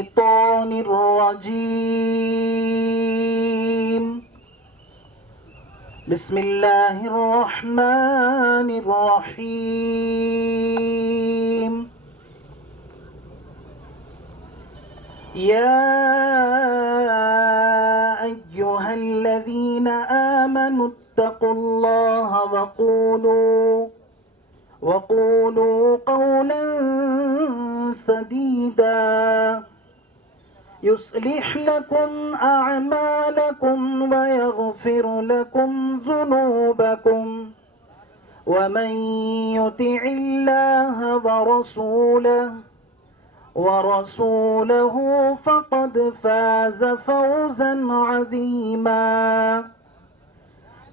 الشيطان الرجيم بسم الله الرحمن الرحيم يا أيها الذين آمنوا اتقوا الله وقولوا قولا سديدا يصلح لكم أعمالكم ويغفر لكم ذنوبكم ومن يطع الله ورسوله فقد فاز فوزا عظيما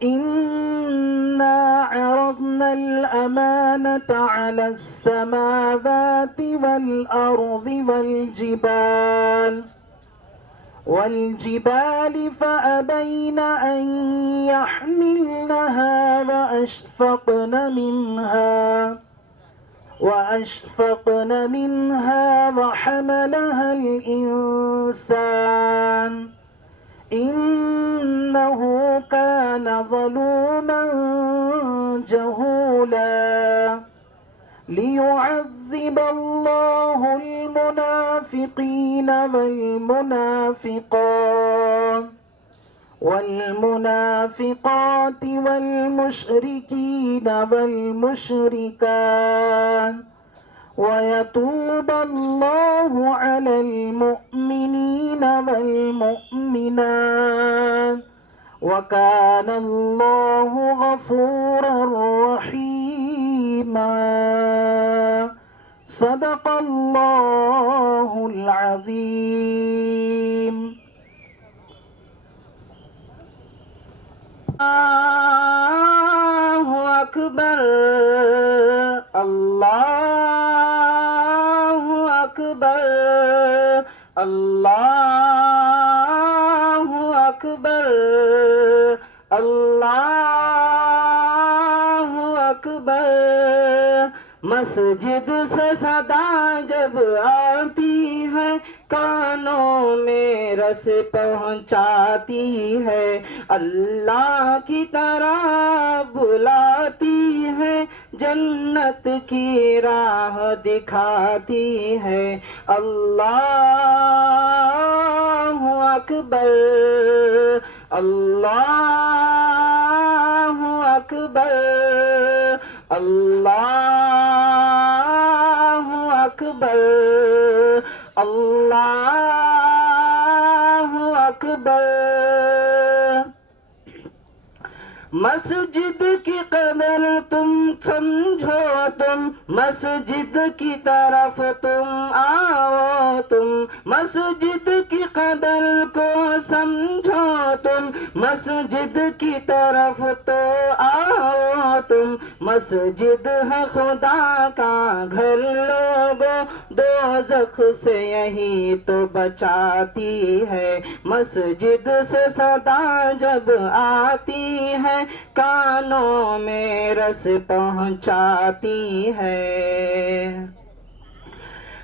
إنا عرضنا الأمانة على السماوات والأرض والجبال فأبين أن يحملنها وأشفقن منها وحملها الإنسان إنه كان ظلوما جهولا ليعذب الله المنافقين والمنافقات والمشركين والمشركات ويتوب الله على المؤمنين والمؤمنات وكان الله غفورا رحيما صدق الله العظيم الله أكبر الله أكبر الله أكبر الله أكبر مسجد سے صدا جب آتی ہے کانوں میں رس پہنچاتی ہے اللہ کی طرح بلاتی ہے جنت کی راہ دکھاتی ہے اللہ اکبر اللہ اکبر اللہ اکبر اللہ اکبر مسجد کی قدر تم سمجھو تم مسجد کی طرف تم آؤ تم مسجد کی قدر کو سمجھو تم مسجد کی طرف تو آؤ تم مسجد ہے خدا کا گھر لوگوں دوزخ سے یہی تو بچاتی ہے مسجد سے صدا جب آتی ہے کانوں میں رس پہنچاتی ہے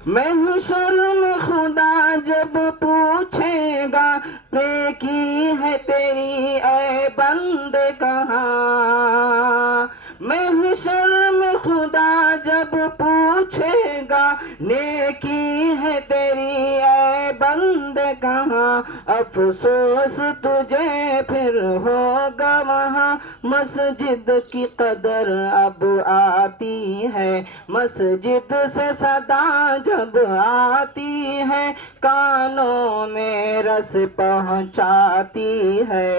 محشر میں خدا جب پوچھے گا نیکی ہے تیری اے بندے کہاں محشر میں خدا جب پوچھے گا نیکی ہے تیری اے بندے کہاں افسوس تجھے پھر ہوگا وہاں مسجد کی قدر اب آتی ہے مسجد سے صدا جب آتی ہے کانوں میں رس پہنچاتی ہے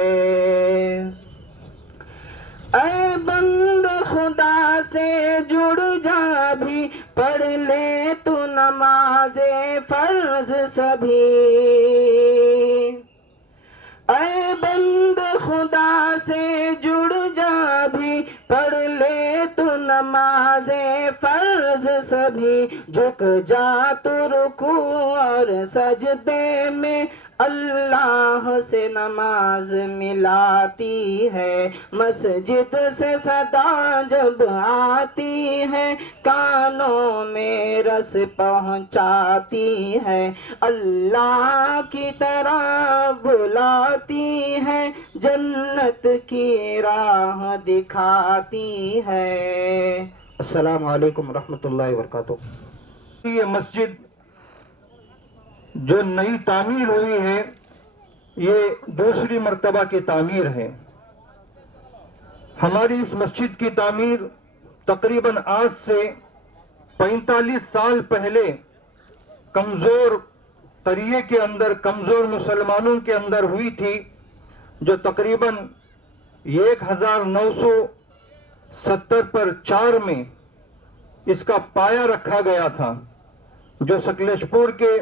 اے بند خدا سے جڑ جا بھی پڑھ لے تو نماز فرض سبھی اے بند خدا سے جڑ جا بھی پڑھ لے تو نماز فرض سبھی جھک جا تو رکوع اور سجدے میں اللہ سے نماز ملاتی ہے، مسجد سے صدا جب آتی ہے، کانوں میں رس پہنچاتی ہے، اللہ کی طرح بلاتی ہے، جنت کی راہ دکھاتی ہے۔ السلام علیکم ورحمۃ اللہ وبرکاتہ۔ یہ مسجد جو نئی تعمیر ہوئی ہے یہ دوسری مرتبہ کی تعمیر ہے۔ ہماری اس مسجد کی تعمیر تقریباً آج سے 45 سال پہلے کمزور قریے کے اندر، کمزور مسلمانوں کے اندر ہوئی تھی، جو تقریباً 1970 پر 4 میں اس کا پایا رکھا گیا تھا، جو سکلیش پور کے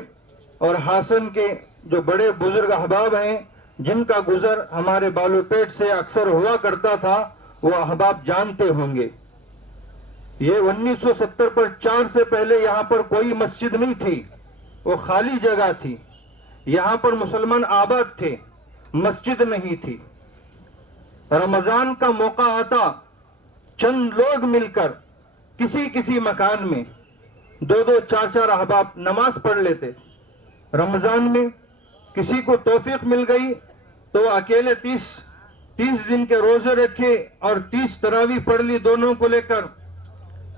اور ہاسن کے جو بڑے بزرگ احباب ہیں جن کا گزر ہمارے بالو پیٹ سے اکثر ہوا کرتا تھا، وہ احباب جانتے ہوں گے۔ یہ 1970 پر 4 سے پہلے یہاں پر کوئی مسجد نہیں تھی، وہ خالی جگہ تھی، یہاں پر مسلمان آباد تھے، مسجد نہیں تھی۔ رمضان کا موقع آتا، چند لوگ مل کر کسی مکان میں 2 4 احباب نماز پڑھ لیتے۔ رمضان میں کسی کو توفیق مل گئی تو اکیلے 30 دن کے روزے رکھے اور 30 تراویح پڑھ لی دونوں کو لے کر۔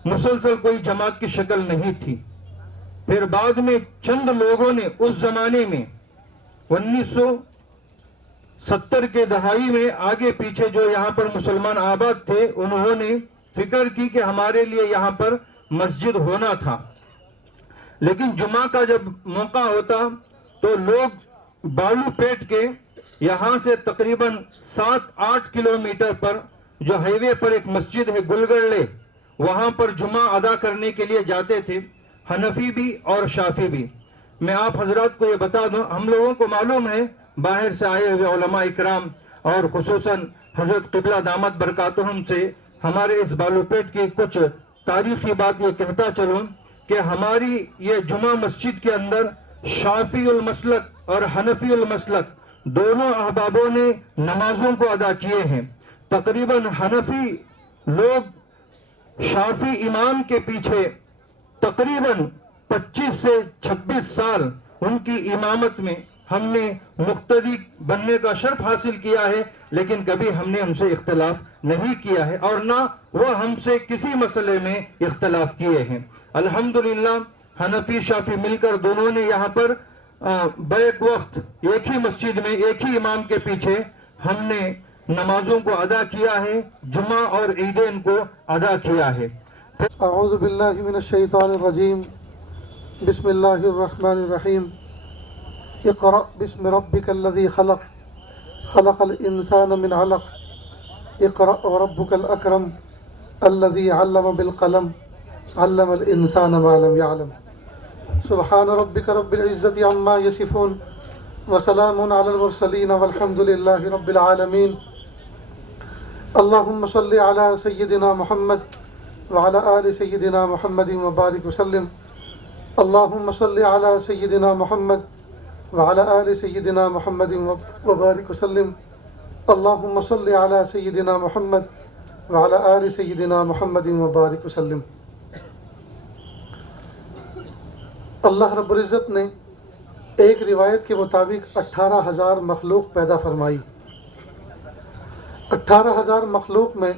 مسلسل کوئی جماعت کی شکل نہیں تھی۔ پھر بعد میں چند لوگوں نے اس زمانے میں 1970 کے دہائی میں آگے پیچھے جو یہاں پر مسلمان آباد تھے، انہوں نے فکر کی کہ ہمارے لیے یہاں پر مسجد ہونا تھا، لیکن جمعہ کا جب موقع ہوتا تو لوگ بالو پیٹ کے یہاں سے تقریباً 7-8 کلومیٹر پر جو ہائی وے پر ایک مسجد ہے گلگڑلے، وہاں پر جمعہ ادا کرنے کے لیے جاتے تھے، حنفی بھی اور شافی بھی۔ میں آپ حضرات کو یہ بتا دوں، ہم لوگوں کو معلوم ہے باہر سے آئے ہوئے علماء اکرام اور خصوصاً حضرت قبلہ دامت برکاتہم سے ہمارے اس بالو پیٹ کی کچھ تاریخی بات یہ کہتا چلوں کہ ہماری یہ جمعہ مسجد کے اندر شافی المسلک اور حنفی المسلک دونوں احبابوں نے نمازوں کو ادا کیے ہیں۔ تقریباً حنفی لوگ شافی امام کے پیچھے تقریباً 25 سے 26 سال ان کی امامت میں ہم نے مقتدی بننے کا شرف حاصل کیا ہے، لیکن کبھی ہم نے ان سے اختلاف نہیں کیا ہے اور نہ وہ ہم سے کسی مسئلے میں اختلاف کیے ہیں۔ الحمدللہ حنفی شافی مل کر دونوں نے یہاں پر بیک وقت ایک ہی مسجد میں ایک ہی امام کے پیچھے ہم نے نمازوں کو ادا کیا ہے، جمعہ اور عیدین کو ادا کیا ہے۔ اعوذ باللہ من الشیطان الرجیم، بسم اللہ الرحمن الرحیم۔ اقرأ باسم ربک الذی خلق، خلق الانسان من علق، اقرأ وربک الاکرم الذی علم بالقلم، علم الانسان ما لم يعلم۔ سبحان ربک رب العزت عما یصفون وسلام علی المرسلین والحمد للہ رب العالمین۔ اللہم صل علی سیدنا محمد وعلى آل سيدنا محمد وبارك وسلم۔ اللهم صل على سيدنا محمد وعلى آل سيدنا محمد وبارك وسلم۔ اللهم صل على سيدنا محمد وعلى آل سيدنا محمد وبارك وسلم۔ اللہ رب العزت نے ایک روایت کے مطابق 18,000 مخلوق پیدا فرمائی۔ 18,000 مخلوق میں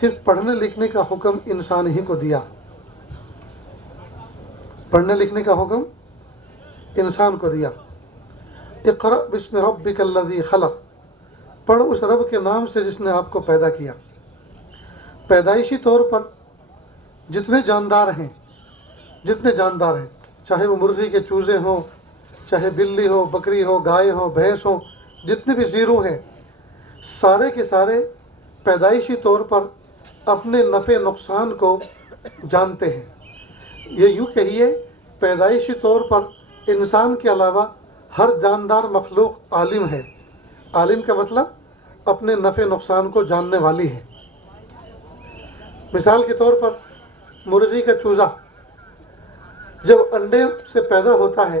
صرف پڑھنے لکھنے کا حکم انسان ہی کو دیا، پڑھنے لکھنے کا حکم انسان کو دیا۔ اقرأ باسم ربک الذی خلق، پڑھ اس رب کے نام سے جس نے آپ کو پیدا کیا۔ پیدائشی طور پر جتنے جاندار ہیں، چاہے وہ مرغی کے چوزے ہوں، چاہے بلی ہو، بکری ہو، گائے ہو، بھینس ہو، جتنے بھی زیرو ہیں، سارے کے سارے پیدائشی طور پر اپنے نفع نقصان کو جانتے ہیں۔ یہ یوں کہیے، پیدائشی طور پر انسان کے علاوہ ہر جاندار مخلوق عالم ہے۔ عالم کا مطلب اپنے نفع نقصان کو جاننے والی ہے۔ مثال کے طور پر مرغی کا چوزا جب انڈے سے پیدا ہوتا ہے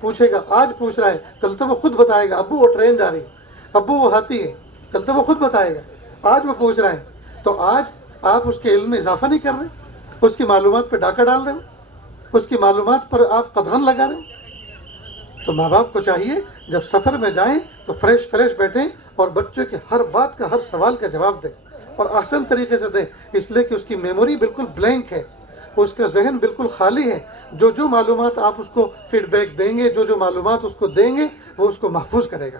پوچھے گا، آج پوچھ رہا ہے، کل تو وہ خود بتائے گا ابو وہ ٹرین جا رہی ہے، ابو وہ ہاتھی ہے، کل تو وہ خود بتائے گا، آج وہ پوچھ رہا ہے. تو آج آپ اس کے علم میں اضافہ نہیں کر رہے، اس کی معلومات پہ ڈاکہ ڈال رہے ہو، اس کی معلومات پر آپ قدغن لگا رہے ہو. تو ماں باپ کو چاہیے جب سفر میں جائیں تو فریش بیٹھیں اور بچوں کے ہر بات کا، ہر سوال کا جواب دیں اور آسان طریقے سے دیں، اس لیے کہ اس کی میموری بالکل بلینک ہے، اس کا ذہن بالکل خالی ہے. جو معلومات آپ اس کو فیڈ بیک دیں گے، جو معلومات اس کو دیں گے، وہ اس کو محفوظ کرے گا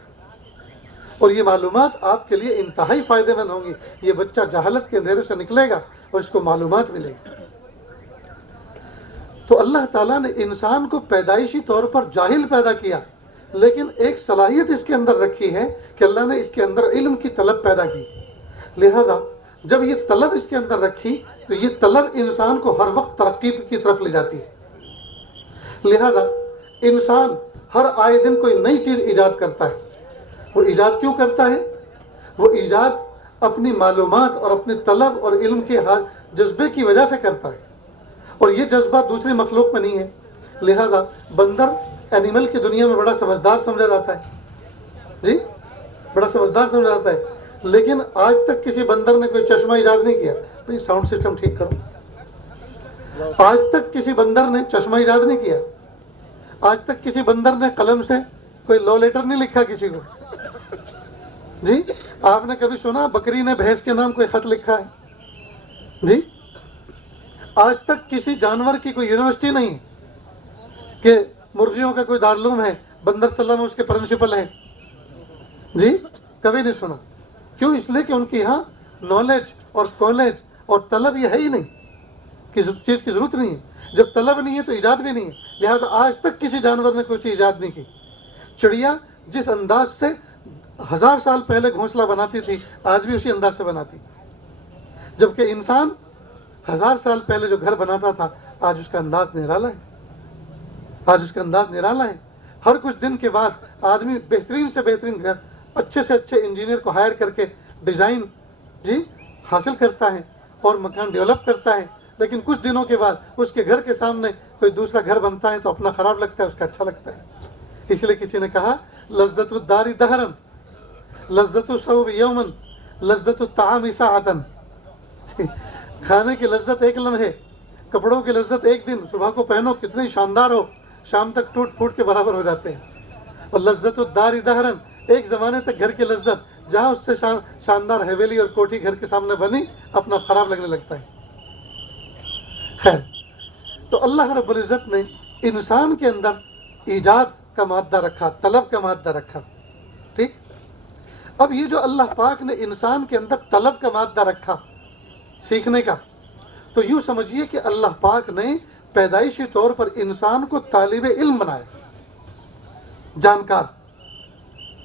اور یہ معلومات آپ کے لیے انتہائی فائدہ مند ہوں گی. یہ بچہ جہالت کے اندھیرے سے نکلے گا اور اس کو معلومات ملے گی. تو اللہ تعالیٰ نے انسان کو پیدائشی طور پر جاہل پیدا کیا، لیکن ایک صلاحیت اس کے اندر رکھی ہے کہ اللہ نے اس کے اندر علم کی طلب پیدا کی. لہذا جب یہ طلب اس کے اندر رکھی تو یہ طلب انسان کو ہر وقت ترقی کی طرف لے جاتی ہے. لہذا انسان ہر آئے دن کوئی نئی چیز ایجاد کرتا ہے. وہ ایجاد کیوں کرتا ہے؟ وہ ایجاد اپنی معلومات اور اپنی طلب اور علم کے جذبے کی وجہ سے کرتا ہے، اور یہ جذبہ دوسری مخلوق میں نہیں ہے. لہذا بندر اینیمل کی دنیا میں بڑا سمجھدار سمجھا جاتا ہے، جی بڑا سمجھدار سمجھا جاتا ہے، لیکن آج تک کسی بندر نے کوئی چشمہ ایجاد نہیں کیا. بھئی ساؤنڈ سسٹم ٹھیک کرو. آج تک کسی بندر نے چشمہ ایجاد نہیں کیا. آج تک کسی بندر نے قلم سے کوئی لو لیٹر نہیں لکھا کسی کو. جی آپ نے کبھی سنا بکری نے بھینس کے نام کوئی خط لکھا ہے؟ جی آج تک کسی جانور کی کوئی یونیورسٹی نہیں کہ مرغیوں کا کوئی دارالعلوم ہے، بندر صلی اللہ علیہ وسلم اس کے پرنسپل ہیں. جی کبھی نہیں سنا. کیوں؟ اس لیے کہ ان کی یہاں نالج اور کالج اور طلب یہ ہے ہی نہیں، کسی چیز کی ضرورت نہیں ہے. جب طلب نہیں ہے تو ایجاد بھی نہیں ہے. لہٰذا آج تک کسی جانور نے کوئی چیز ایجاد نہیں کی. چڑیا جس انداز سے 1000 سال پہلے گھونسلہ بناتی تھی آج بھی اسی انداز سے بناتی، جبکہ انسان 1000 سال پہلے جو گھر بناتا تھا آج اس کا انداز نرالا ہے. آج اس کا انداز نرالا ہے. ہر کچھ دن کے بعد آدمی بہترین سے بہترین گھر، اچھے سے اچھے انجینئر کو ہائر کر کے ڈیزائن حاصل کرتا ہے اور مکان ڈیولپ کرتا ہے، لیکن کچھ دنوں کے بعد اس کے گھر کے سامنے کوئی دوسرا گھر بنتا ہے تو اپنا خراب لگتا ہے، اس کا اچھا لگتا ہے. اس لیے کسی نے کہا لذت الدار دہرن، لذت الصوب یومن، لذت الطعام ساعتن. کھانے کی لذت ایک لمحے، کپڑوں کی لذت ایک دن. صبح کو پہنو کتنے شاندار ہو، شام تک ٹوٹ پھوٹ کے برابر ہو جاتے ہیں. اور لذت الدار دہرن، ایک زمانے تک گھر کی لذت، جہاں اس سے شاندار حویلی اور کوٹھی گھر کے سامنے بنی اپنا خراب لگنے لگتا ہے. خیر، تو اللہ رب العزت نے انسان کے اندر ایجاد کا مادہ رکھا، طلب کا مادہ رکھا. ٹھیک. اب یہ جو اللہ پاک نے انسان کے اندر طلب کا مادہ رکھا سیکھنے کا، تو یوں سمجھیے کہ اللہ پاک نے پیدائشی طور پر انسان کو طالب علم بنایا. جانکار،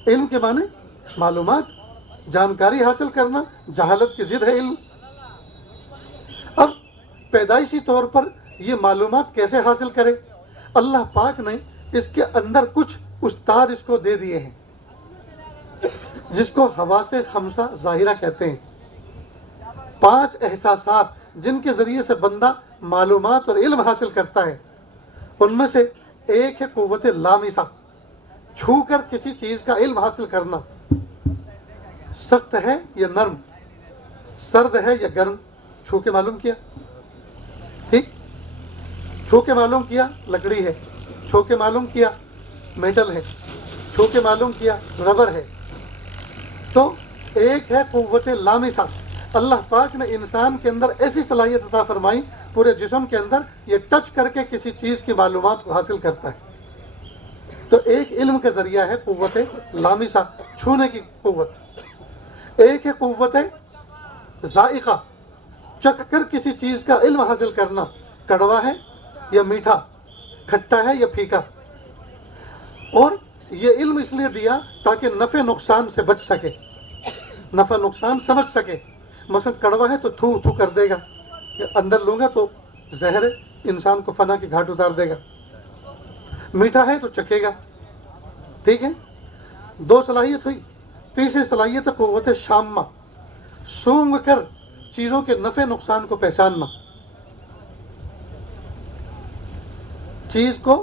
علم کے معنی معلومات، جانکاری حاصل کرنا. جہالت کی ضد ہے علم. اب پیدائشی طور پر یہ معلومات کیسے حاصل کرے؟ اللہ پاک نے اس کے اندر کچھ استاد اس کو دے دیے ہیں، جس کو حواس خمسہ ظاہرہ کہتے ہیں. 5 احساسات جن کے ذریعے سے بندہ معلومات اور علم حاصل کرتا ہے. ان میں سے ایک ہے قوت لامسہ، چھو کر کسی چیز کا علم حاصل کرنا. سخت ہے یا نرم، سرد ہے یا گرم، چھو کے معلوم کیا. ٹھیک، چھو کے معلوم کیا لکڑی ہے، چھو کے معلوم کیا میٹل ہے، چھو کے معلوم کیا ربر ہے. تو ایک ہے قوت لامسہ. اللہ پاک نے انسان کے اندر ایسی صلاحیت عطا فرمائی، پورے جسم کے اندر یہ ٹچ کر کے کسی چیز کی معلومات کو حاصل کرتا ہے. تو ایک علم کا ذریعہ ہے قوت لامسہ، چھونے کی قوت. ایک ہے قوت ذائقہ، چکھ کر کسی چیز کا علم حاصل کرنا، کڑوا ہے یا میٹھا، کھٹا ہے یا پھیکا. اور یہ علم اس لیے دیا تاکہ نفع نقصان سے بچ سکے، نفع نقصان سمجھ سکے. مثلا کڑوا ہے تو تھو تھو کر دے گا، اندر لوں گا تو زہر انسان کو فنا کی گھاٹ اتار دے گا. میٹھا ہے تو چکھے گا. ٹھیک ہے، 2 صلاحیت ہوئی. تیسری صلاحیت قوت شامہ، سونگھ کر چیزوں کے نفع نقصان کو پہچاننا. چیز کو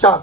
4।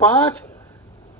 5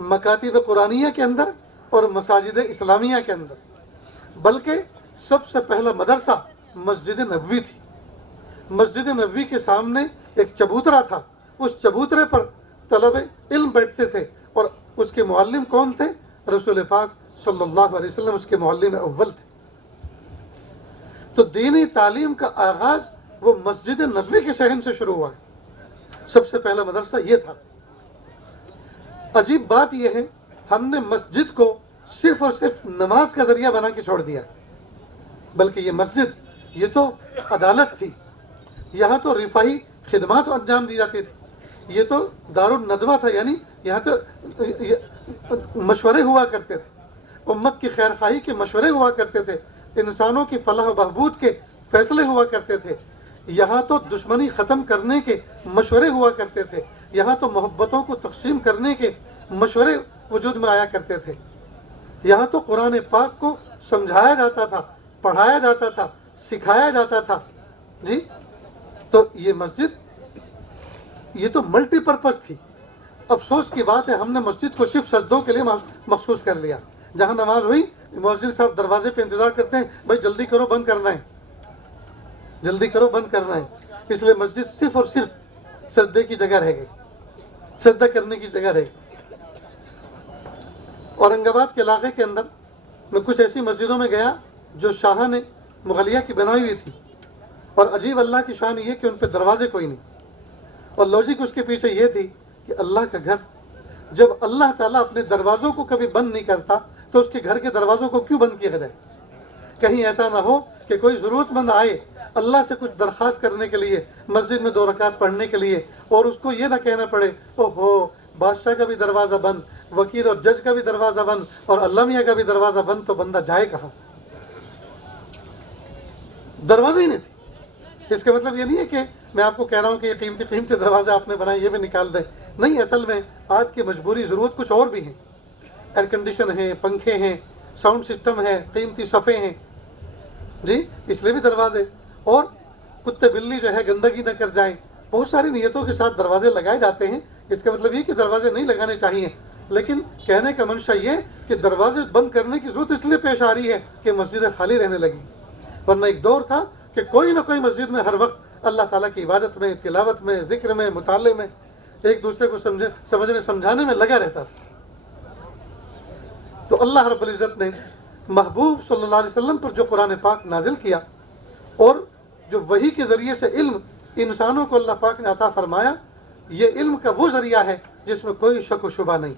مکاتب قرآنیہ کے اندر اور مساجد اسلامیہ کے اندر، بلکہ سب سے پہلا مدرسہ مسجد نبوی تھی۔ مسجد نبوی کے سامنے ایک چبوترا تھا، اس چبوترے پر طلب علم بیٹھتے تھے، اور اس کے معلم کون تھے؟ رسول پاک صلی اللہ علیہ وسلم اس کے معلم اول تھے۔ تو دینی تعلیم کا آغاز وہ مسجد نبوی کے صحن سے شروع ہوا ہے۔ سب سے پہلا مدرسہ یہ تھا۔ عجیب بات یہ ہے، ہم نے مسجد کو صرف اور صرف نماز کا ذریعہ بنا کے چھوڑ دیا، بلکہ یہ مسجد یہ تو عدالت تھی، یہاں تو رفاہی خدمات انجام دی جاتی تھی، یہ تو دار الندوہ تھا، یعنی یہاں تو مشورے ہوا کرتے تھے، امت کی خیر خواہی کے مشورے ہوا کرتے تھے، انسانوں کی فلاح و بہبود کے فیصلے ہوا کرتے تھے، یہاں تو دشمنی ختم کرنے کے مشورے ہوا کرتے تھے، یہاں تو محبتوں کو تقسیم کرنے کے مشورے وجود میں آیا کرتے تھے، یہاں تو قرآن پاک کو سمجھایا جاتا تھا، پڑھایا جاتا تھا، سکھایا جاتا تھا۔ جی تو یہ مسجد یہ تو ملٹی پرپز تھی۔ افسوس کی بات ہے ہم نے مسجد کو صرف سجدوں کے لیے مخصوص کر لیا۔ جہاں نماز ہوئی مؤذن صاحب دروازے پہ انتظار کرتے ہیں، بھائی جلدی کرو بند کرنا ہے، جلدی کرو بند کرنا ہے، اس لیے مسجد صرف اور صرف سجدے کی جگہ رہ گئی، سجدہ کرنے کی جگہ رہ گئی۔ اورنگ آباد کے علاقے کے اندر میں کچھ ایسی مسجدوں میں گیا جو شاہ نے مغلیہ کی بنائی ہوئی تھی، اور عجیب اللہ کی شان یہ کہ ان پہ دروازے کوئی نہیں، اور لوجک اس کے پیچھے یہ تھی کہ اللہ کا گھر، جب اللہ تعالیٰ اپنے دروازوں کو کبھی بند نہیں کرتا تو اس کے گھر کے دروازوں کو کیوں بند کیا جائے؟ کہیں ایسا نہ ہو کہ کوئی ضرورت مند آئے اللہ سے کچھ درخواست کرنے کے لیے، مسجد میں 2 رکعت پڑھنے کے لیے، اور اس کو یہ نہ کہنا پڑے اوہو بادشاہ کا بھی دروازہ بند، وکیل اور جج کا بھی دروازہ بند، اور اللہ میاں کا بھی دروازہ بند، تو بندہ جائے کہاں؟ دروازے ہی نہیں تھے۔ اس کا مطلب یہ نہیں ہے کہ میں آپ کو کہہ رہا ہوں کہ یہ قیمتی دروازے آپ نے بنائے یہ بھی نکال دیں، نہیں، اصل میں آج کی مجبوری ضرورت کچھ اور بھی ہے، ایئر کنڈیشن ہے، پنکھے ہیں، ساؤنڈ سسٹم ہے، قیمتی صفحے ہیں، جی اس لیے بھی دروازے، اور کتے بلی جو ہے گندگی نہ کر جائیں، بہت ساری نیتوں کے ساتھ دروازے لگائے جاتے ہیں۔ اس کا مطلب یہ کہ دروازے نہیں لگانے چاہیے، لیکن کہنے کا منشا یہ کہ دروازے بند کرنے کی ضرورت اس لیے پیش آ رہی ہے کہ مسجدیں خالی رہنے لگی، ورنہ ایک دور تھا کہ کوئی نہ کوئی مسجد میں ہر وقت اللہ تعالیٰ کی عبادت میں، تلاوت میں، ذکر میں، مطالعے میں، ایک دوسرے کو سمجھنے سمجھانے میں لگا رہتا تھا۔ تو اللہ رب العزت نے محبوب صلی اللہ علیہ وسلم پر جو قرآن پاک نازل کیا، اور جو وحی کے ذریعے سے علم انسانوں کو اللہ پاک نے عطا فرمایا، یہ علم کا وہ ذریعہ ہے جس میں کوئی شک و شبہ نہیں۔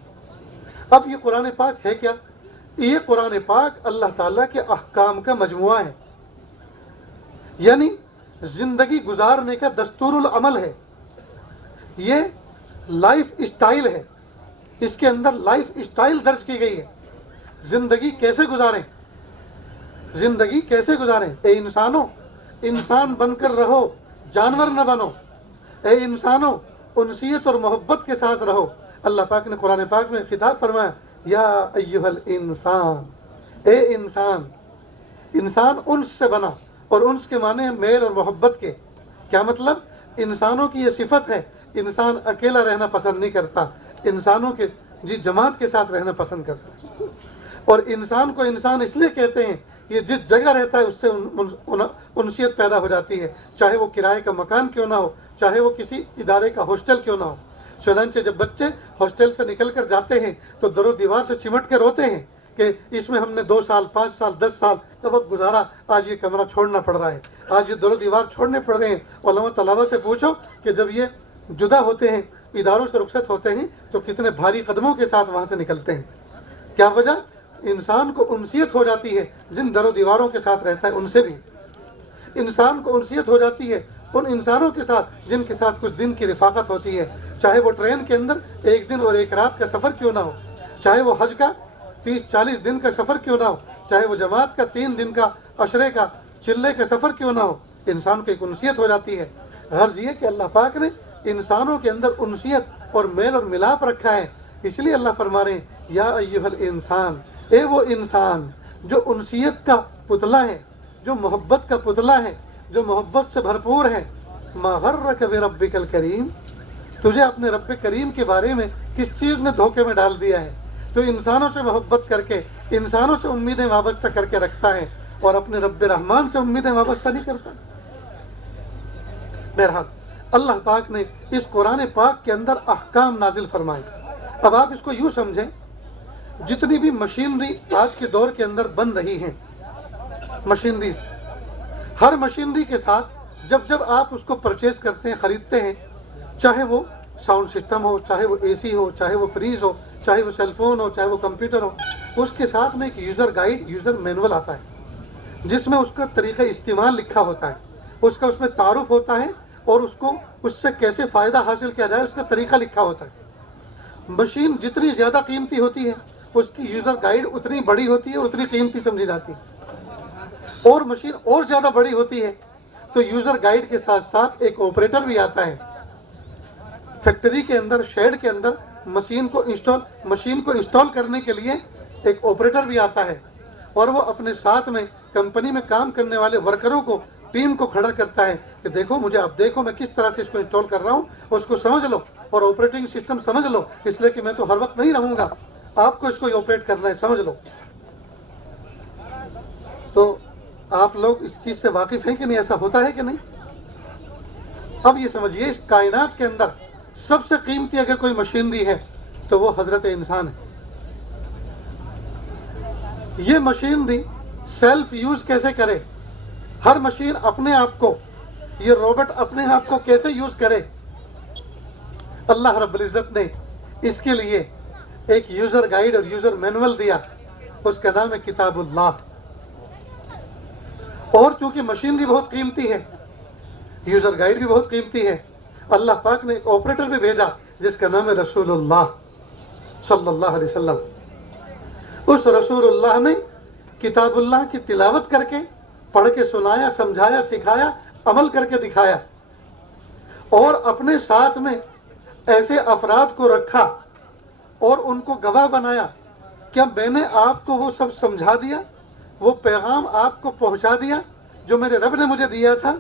اب یہ قرآن پاک ہے کیا؟ یہ قرآن پاک اللہ تعالیٰ کے احکام کا مجموعہ ہے، یعنی زندگی گزارنے کا دستور العمل ہے، یہ لائف اسٹائل ہے، اس کے اندر لائف اسٹائل درج کی گئی ہے۔ زندگی کیسے گزاریں، زندگی کیسے گزاریں؟ اے انسانوں، انسان بن کر رہو، جانور نہ بنو، اے انسانوں انسیت اور محبت کے ساتھ رہو۔ اللہ پاک نے قرآن پاک میں خطاب فرمایا، یا ایھا الانسان، اے انسان، انسان انس سے بنا، اور انس کے معنی ہیں میل اور محبت کے۔ کیا مطلب؟ انسانوں کی یہ صفت ہے، انسان اکیلا رہنا پسند نہیں کرتا، انسانوں کے جماعت کے ساتھ رہنا پسند کرتا ہے، اور انسان کو انسان اس لیے کہتے ہیں یہ جس جگہ رہتا ہے اس سے انسیت پیدا ہو جاتی ہے، چاہے وہ کرائے کا مکان کیوں نہ ہو، چاہے وہ کسی ادارے کا ہاسٹل کیوں نہ ہو۔ چنانچہ جب بچے ہاسٹل سے نکل کر جاتے ہیں تو در و دیوار سے چمٹ کے روتے ہیں کہ اس میں ہم نے 2 سال، 5 سال، 10 سال کا وقت گزارا، آج یہ کمرہ چھوڑنا پڑ رہا ہے، آج یہ در و دیوار چھوڑنے پڑ رہے ہیں۔ علماء طلباء سے پوچھو کہ جب یہ جدا ہوتے ہیں، اداروں سے رخصت ہوتے ہیں، تو کتنے بھاری قدموں کے ساتھ وہاں سے نکلتے ہیں۔ کیا وجہ؟ انسان کو انسیت ہو جاتی ہے جن در و دیواروں کے ساتھ رہتا ہے ان سے بھی، انسان کو انسیت ہو جاتی ہے ان انسانوں کے ساتھ جن کے ساتھ کچھ دن کی رفاقت ہوتی ہے، چاہے وہ ٹرین کے اندر 1 دن اور 1 رات کا سفر کیوں نہ ہو، چاہے وہ حج کا 30-40 دن کا سفر کیوں نہ ہو، چاہے وہ جماعت کا 3 دن کا، عشرے کا، چلے کا سفر کیوں نہ ہو، انسان کو ایک انسیت ہو جاتی ہے۔ غرض یہ کہ اللہ پاک نے انسانوں کے اندر انسیت اور میل اور ملاپ رکھا ہے، اس لیے اللہ فرما رہے ہیں یا ایھا الانسان، اے وہ انسان جو انسیت کا پتلا ہے، جو محبت کا پتلا ہے، جو محبت سے بھرپور ہے، ما غرک بربک الکریم، تجھے اپنے رب کریم کے بارے میں کس چیز نے دھوکے میں ڈال دیا ہے؟ تو انسانوں سے محبت کر کے، انسانوں سے امیدیں وابستہ کر کے رکھتا ہے اور اپنے رب رحمان سے امیدیں وابستہ نہیں کرتا۔ بہرحال اللہ پاک نے اس قرآن پاک کے اندر احکام نازل فرمائے۔ اب آپ اس کو یوں سمجھیں، جتنی بھی مشینری آج کے دور کے اندر بن رہی ہیں، مشینریز، ہر مشینری کے ساتھ جب آپ اس کو پرچیز کرتے ہیں، خریدتے ہیں، چاہے وہ ساؤنڈ سسٹم ہو، چاہے وہ اے سی ہو، چاہے وہ فریج ہو، چاہے وہ سیل فون ہو، چاہے وہ کمپیوٹر ہو، اس کے ساتھ میں ایک یوزر گائیڈ، یوزر مینول آتا ہے جس میں اس کا طریقہ استعمال لکھا ہوتا ہے، اس میں تعارف ہوتا ہے اور اس سے کیسے فائدہ حاصل کیا جائے اس کا طریقہ لکھا ہوتا ہے۔ مشین جتنی زیادہ قیمتی ہوتی ہے اس کی یوزر گائیڈ اتنی بڑی ہوتی ہے اور اتنی قیمتی سمجھی جاتی ہے، اور مشین اور زیادہ بڑی ہوتی ہے تو یوزر گائیڈ کے ساتھ ساتھ ایک آپریٹر بھی آتا ہے۔ فیکٹری کے اندر، شیڈ کے اندر مشین کو انسٹال کرنے کے لیے ایک آپریٹر بھی آتا ہے، اور وہ اپنے ساتھ میں کمپنی میں کام کرنے والے ورکروں کو، ٹیم کو کھڑا کرتا ہے کہ دیکھو مجھے، اب دیکھو میں کس طرح سے اس کو انسٹال کر رہا ہوں، اس کو سمجھ لو اور آپریٹنگ سسٹم سمجھ لو، اس لیے کہ میں تو ہر وقت نہیں رہوں گا، آپ کو اس کو آپریٹ کرنا ہے، سمجھ لو۔ تو آپ لوگ اس چیز سے واقف ہیں کہ نہیں؟ ایسا ہوتا ہے کہ نہیں؟ اب یہ سمجھیے، اس کائنات کے اندر سب سے قیمتی اگر کوئی مشینری ہے تو وہ حضرت انسان ہے۔ یہ مشینری سیلف یوز کیسے کرے؟ ہر مشین اپنے آپ کو، یہ روبوٹ اپنے آپ کو کیسے یوز کرے؟ اللہ رب العزت نے اس کے لیے ایک یوزر گائیڈ اور یوزر مینول دیا، اس کا نام ہے کتاب اللہ۔ اور چونکہ مشینری بہت قیمتی ہے، یوزر گائیڈ بھی بہت قیمتی ہے، اللہ پاک نے ایک آپریٹر بھی بھیجا جس کا نام ہے رسول اللہ صلی اللہ علیہ وسلم۔ اس رسول اللہ نے کتاب اللہ کی تلاوت کر کے، پڑھ کے سنایا، سمجھایا، سکھایا، عمل کر کے دکھایا، اور اپنے ساتھ میں ایسے افراد کو رکھا اور ان کو گواہ بنایا کہ میں نے آپ کو وہ سب سمجھا دیا، وہ پیغام آپ کو پہنچا دیا جو میرے رب نے مجھے دیا تھا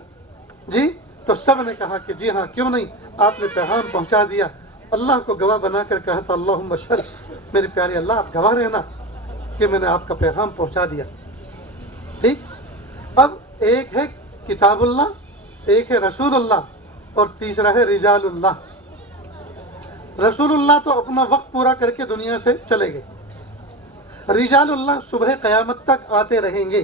جی؟ تو سب نے کہا کہ جی ہاں، کیوں نہیں، آپ نے پیغام پہنچا دیا۔ اللہ کو گواہ بنا کر کہا تھا اللہم اشہد، میرے پیارے اللہ آپ گواہ رہنا کہ میں نے آپ کا پیغام پہنچا دیا۔ ٹھیک، اب ایک ہے کتاب اللہ، ایک ہے رسول اللہ، اور تیسرا ہے رجال اللہ۔ رسول اللہ تو اپنا وقت پورا کر کے دنیا سے چلے گئے، رجال اللہ صبح قیامت تک آتے رہیں گے۔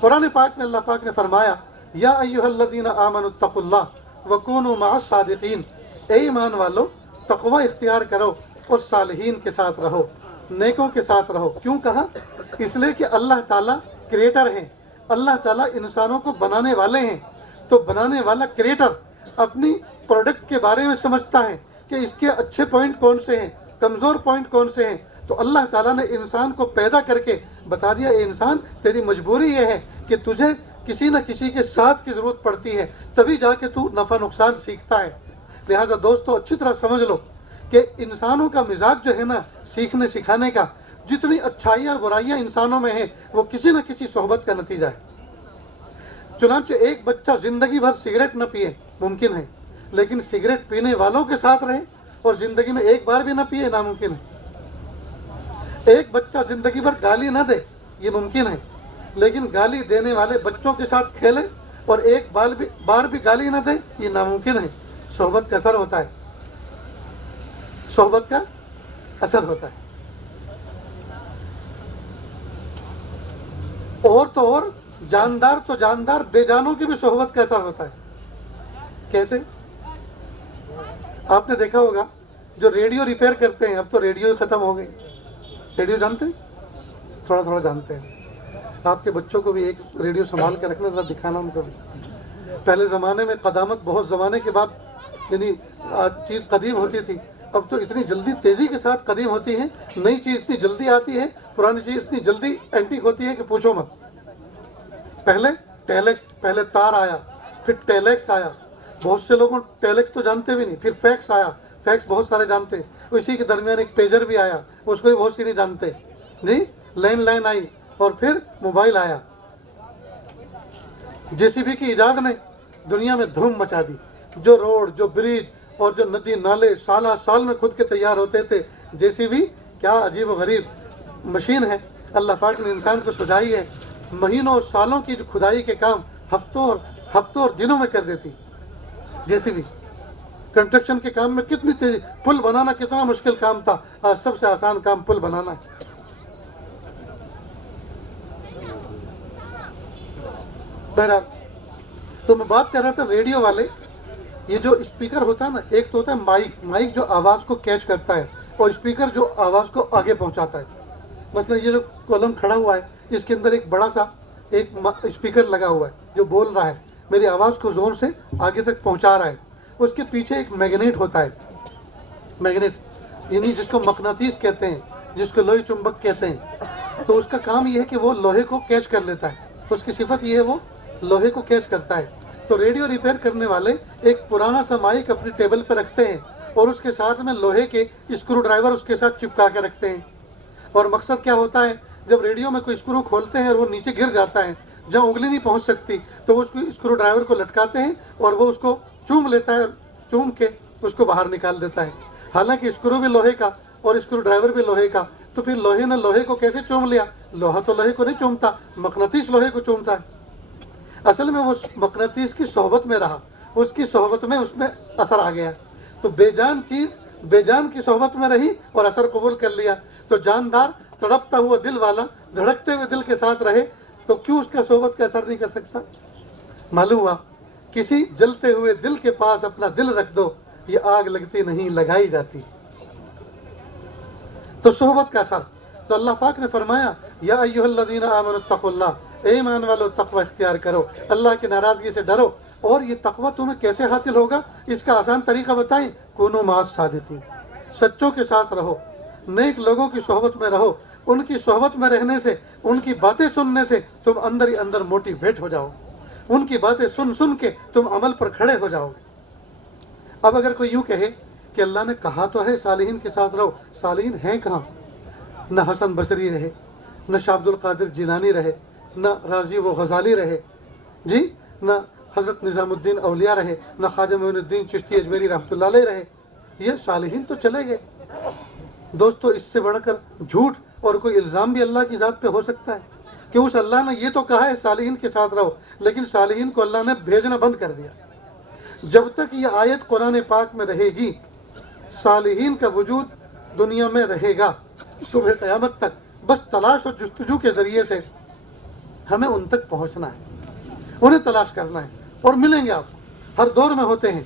قرآن پاک میں اللہ پاک نے فرمایا یا ایھا الذین آمنوا اتقوا اللہ وکونوا مع الصادقین، اے ایمان والو تقوی اختیار کرو اور صالحین کے ساتھ رہو، نیکوں کے ساتھ رہو۔ کیوں کہا؟ اس لیے کہ اللہ تعالیٰ کریٹر ہیں، اللہ تعالیٰ انسانوں کو بنانے والے ہیں، تو بنانے والا کریٹر اپنی پروڈکٹ کے بارے میں سمجھتا ہے کہ اس کے اچھے پوائنٹ کون سے ہیں، کمزور پوائنٹ کون سے ہیں۔ تو اللہ تعالیٰ نے انسان کو پیدا کر کے بتا دیا اے انسان تیری مجبوری یہ ہے کہ تجھے کسی نہ کسی کے ساتھ کی ضرورت پڑتی ہے، تبھی جا کے تو نفع نقصان سیکھتا ہے۔ لہٰذا دوستو اچھی طرح سمجھ لو کہ انسانوں کا مزاج جو ہے نا سیکھنے سکھانے کا، جتنی اچھائیاں اور برائیاں انسانوں میں ہیں وہ کسی نہ کسی صحبت کا نتیجہ ہے۔ چنانچہ ایک بچہ زندگی بھر سگریٹ نہ پیے ممکن ہے، لیکن سگریٹ پینے والوں کے ساتھ رہے اور زندگی میں ایک بار بھی نہ پیے ناممکن ہے۔ ایک بچہ زندگی بھر گالی نہ دے یہ ممکن ہے، لیکن گالی دینے والے بچوں کے ساتھ کھیلے اور ایک بار بھی گالی نہ دے یہ ناممکن ہے۔ صحبت کا اثر ہوتا ہے، صحبت کا اثر ہوتا ہے۔ اور تو اور جاندار تو جاندار، بے جانوں کی بھی صحبت کا اثر ہوتا ہے۔ کیسے؟ آپ نے دیکھا ہوگا جو ریڈیو ریپیئر کرتے ہیں، اب تو ریڈیو ہی ختم ہو گئی، ریڈیو جانتے ہیں؟ تھوڑا تھوڑا جانتے ہیں۔ آپ کے بچوں کو بھی ایک ریڈیو سنبھال کے رکھنا، ذرا دکھانا ان کو بھی۔ پہلے زمانے میں قدامت بہت زمانے کے بعد یعنی چیز قدیم ہوتی تھی، اب تو اتنی جلدی تیزی کے ساتھ قدیم ہوتی ہے، نئی چیز اتنی جلدی آتی ہے، پرانی چیز اتنی جلدی اینٹیک ہوتی ہے کہ پوچھو مت۔ پہلے ٹیلیکس، پہلے تار آیا، پھر ٹیلیکس آیا، بہت سے لوگوں ٹیلیکس تو جانتے بھی نہیں، پھر فیکس آیا، فیکس بہت سارے جانتے، اسی کے درمیان ایک پیجر بھی آیا، اس کو بھی بہت سی نہیں جانتے جی، لینڈ لائن آئی، اور پھر موبائل آیا۔ JCB کی ایجاد نے دنیا میں دھوم مچا دی، جو روڈ، جو برج اور جو ندی نالے سال میں خود کے تیار ہوتے تھے، JCB کیا عجیب و غریب مشین ہے اللہ پاک نے انسان کو سجائی ہے، مہینوں اور سالوں کی جو کھدائی کے کام ہفتوں اور دنوں میں کر دیتی JCB۔ کنسٹرکشن کے کام میں کتنی تیزی، پل بنانا کتنا مشکل کام تھا، آج سب سے آسان کام پل بنانا ہے۔ بہرحال تو میں بات کر رہا تھا ریڈیو والے، یہ جو اسپیکر ہوتا ہے نا، ایک تو ہوتا ہے مائک جو آواز کو کیچ کرتا ہے، اور اسپیکر جو آواز کو آگے پہنچاتا ہے۔ مثلا یہ جو کولم کھڑا ہوا ہے، اس کے اندر ایک بڑا سا ایک اسپیکر لگا ہوا ہے جو بول رہا ہے، میری آواز کو زور سے آگے تک پہنچا رہا ہے۔ اس کے پیچھے ایک میگنیٹ ہوتا ہے، میگنیٹ یعنی جس کو مقناطیس کہتے ہیں، جس کو لوہی چمبک کہتے ہیں۔ تو اس کا کام یہ ہے کہ وہ لوہے کو کیچ کر لیتا ہے، اس کی صفت یہ ہے وہ لوہے کو کیچ کرتا ہے۔ تو ریڈیو ریپیئر کرنے والے ایک پرانا سا مائک اپنی ٹیبل پہ رکھتے ہیں، اور اس کے ساتھ میں لوہے کے اسکرو ڈرائیور اس کے ساتھ چپکا کے رکھتے ہیں۔ اور مقصد کیا ہوتا ہے، جب ریڈیو میں کوئی اسکرو کھولتے ہیں اور وہ نیچے گر جاتا ہے جہاں انگلی نہیں پہنچ سکتی، تو وہ اس کو اسکرو ڈرائیور کو لٹکاتے ہیں اور وہ اس کو چوم لیتا ہے، چوم کے اس کو باہر نکال دیتا ہے۔ حالانکہ اسکرو بھی لوہے کا اور اسکرو ڈرائیور بھی لوہے کا، تو پھر لوہے نے لوہے کو کیسے چوم لیا؟ لوہا تو لوہے کو نہیں چومتا، مقناطیس لوہے کو چومتا ہے۔ اصل میں وہ مقناطیس کی صحبت میں رہا، اس کی صحبت میں اس میں اثر آ گیا، تو بے جان چیز بے جان کی صحبت میں رہی اور اثر قبول کر لیا۔ تو جاندار تڑپتا ہوا دل والا دھڑکتے ہوئے دل کے ساتھ رہے تو کیوں اس کا صحبت کا اثر نہیں کر سکتا؟ معلوم ہوا کسی جلتے ہوئے دل کے پاس اپنا دل رکھ دو، یہ آگ لگتی نہیں لگائی جاتی۔ تو صحبت کا اثر، تو اللہ پاک نے فرمایا یا ایھا الذین آمنوا اتقوا اللہ، اے ایمان والو تقوی اختیار کرو، اللہ کی ناراضگی سے ڈرو۔ اور یہ تقوی تمہیں کیسے حاصل ہوگا، اس کا آسان طریقہ بتائیں، کونوا مع الصادقین، سچوں کے ساتھ رہو، نیک لوگوں کی صحبت میں رہو۔ ان کی صحبت میں رہنے سے، ان کی باتیں سننے سے تم اندر ہی اندر موٹیویٹ ہو جاؤ، ان کی باتیں سن سن کے تم عمل پر کھڑے ہو جاؤ گے۔ اب اگر کوئی یوں کہے کہ اللہ نے کہا تو ہے صالحین کے ساتھ رہو، صالحین ہیں کہاں؟ نہ حسن بصری رہے، نہ شاہ عبد القادر جیلانی رہے، نہ راضی و غزالی رہے، جی نہ حضرت نظام الدین اولیاء رہے، نہ خواجہ معین الدین چشتی اجمیری رحمۃ اللہ علیہ رہے، یہ صالحین تو چلے گئے۔ دوستو اس سے بڑھ کر جھوٹ اور کوئی الزام بھی اللہ کی ذات پہ ہو سکتا ہے کہ اس اللہ نے یہ تو کہا ہے صالحین کے ساتھ رہو، لیکن صالحین کو اللہ نے بھیجنا بند کر دیا۔ جب تک یہ آیت قرآن پاک میں رہے گی، صالحین کا وجود دنیا میں رہے گا صبح قیامت تک۔ بس تلاش اور جستجو کے ذریعے سے ہمیں ان تک پہنچنا ہے، انہیں تلاش کرنا ہے، اور ملیں گے آپ۔ ہر دور میں ہوتے ہیں،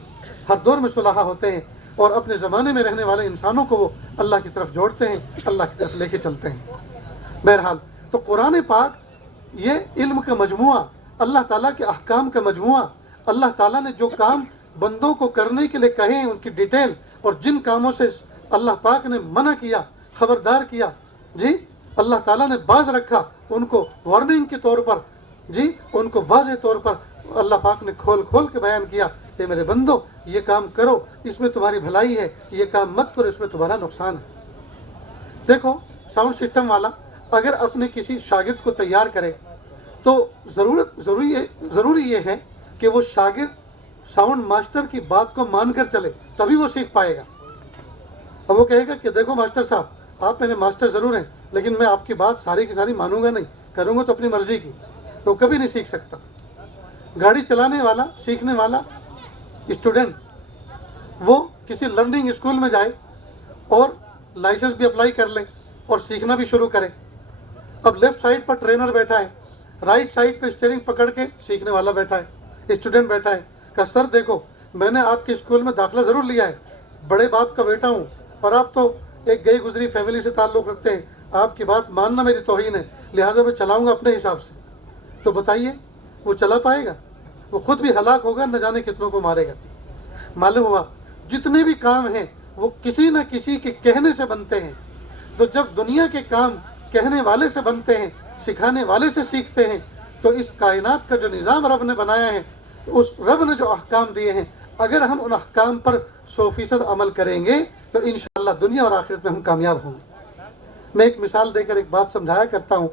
ہر دور میں صلحاء ہوتے ہیں، اور اپنے زمانے میں رہنے والے انسانوں کو وہ اللہ کی طرف جوڑتے ہیں، اللہ کی طرف لے کے چلتے ہیں۔ بہرحال تو قرآن پاک یہ علم کا مجموعہ، اللہ تعالیٰ کے احکام کا مجموعہ، اللہ تعالیٰ نے جو کام بندوں کو کرنے کے لیے کہے ہیں ان کی ڈیٹیل، اور جن کاموں سے اللہ پاک نے منع کیا، خبردار کیا، جی اللہ تعالیٰ نے باز رکھا، ان کو وارننگ کے طور پر، جی ان کو واضح طور پر اللہ پاک نے کھول کھول کے بیان کیا کہ میرے بندو یہ کام کرو، اس میں تمہاری بھلائی ہے، یہ کام مت کرو، اس میں تمہارا نقصان ہے۔ دیکھو ساؤنڈ سسٹم والا اگر اپنے کسی شاگرد کو تیار کرے تو ضروری یہ ہے کہ وہ شاگرد ساؤنڈ ماسٹر کی بات کو مان کر چلے، تبھی وہ سیکھ پائے گا۔ اب وہ کہے گا کہ دیکھو ماسٹر صاحب آپ میرے ماسٹر ضرور ہیں، لیکن میں آپ کی بات ساری کی ساری مانوں گا نہیں، کروں گا تو اپنی مرضی کی، تو کبھی نہیں سیکھ سکتا۔ گاڑی چلانے والا، سیکھنے والا اسٹوڈنٹ، وہ کسی لرننگ اسکول میں جائے اور لائسنس بھی اپلائی کر لے اور سیکھنا بھی شروع کرے۔ اب لیفٹ سائڈ پر ٹرینر بیٹھا ہے، رائٹ سائڈ پہ اسٹیئرنگ پکڑ کے سیکھنے والا بیٹھا ہے، اسٹوڈنٹ بیٹھا ہے، کہا سر دیکھو میں نے آپ کے اسکول میں داخلہ ضرور لیا ہے، بڑے باپ کا بیٹا ہوں، اور آپ تو ایک گئی گزری فیملی سے تعلق رکھتے ہیں، آپ کی بات ماننا میری توہین ہے، لہٰذا میں چلاؤں گا اپنے حساب سے۔ تو بتائیے وہ چلا پائے گا؟ وہ خود بھی ہلاک ہوگا، نہ جانے کتنوں کو مارے گا۔ معلوم ہوا جتنے بھی کام ہیں وہ کسی نہ کسی کے کہنے سے بنتے ہیں۔ تو جب دنیا کے کام کہنے والے سے بنتے ہیں، سکھانے والے سے سیکھتے ہیں، تو اس کائنات کا جو نظام رب نے بنایا ہے، اس رب نے جو احکام دیے ہیں، اگر ہم ان احکام پر 100% عمل کریں گے تو انشاءاللہ دنیا اور آخرت میں ہم کامیاب ہوں گے۔ میں ایک مثال دے کر ایک بات سمجھایا کرتا ہوں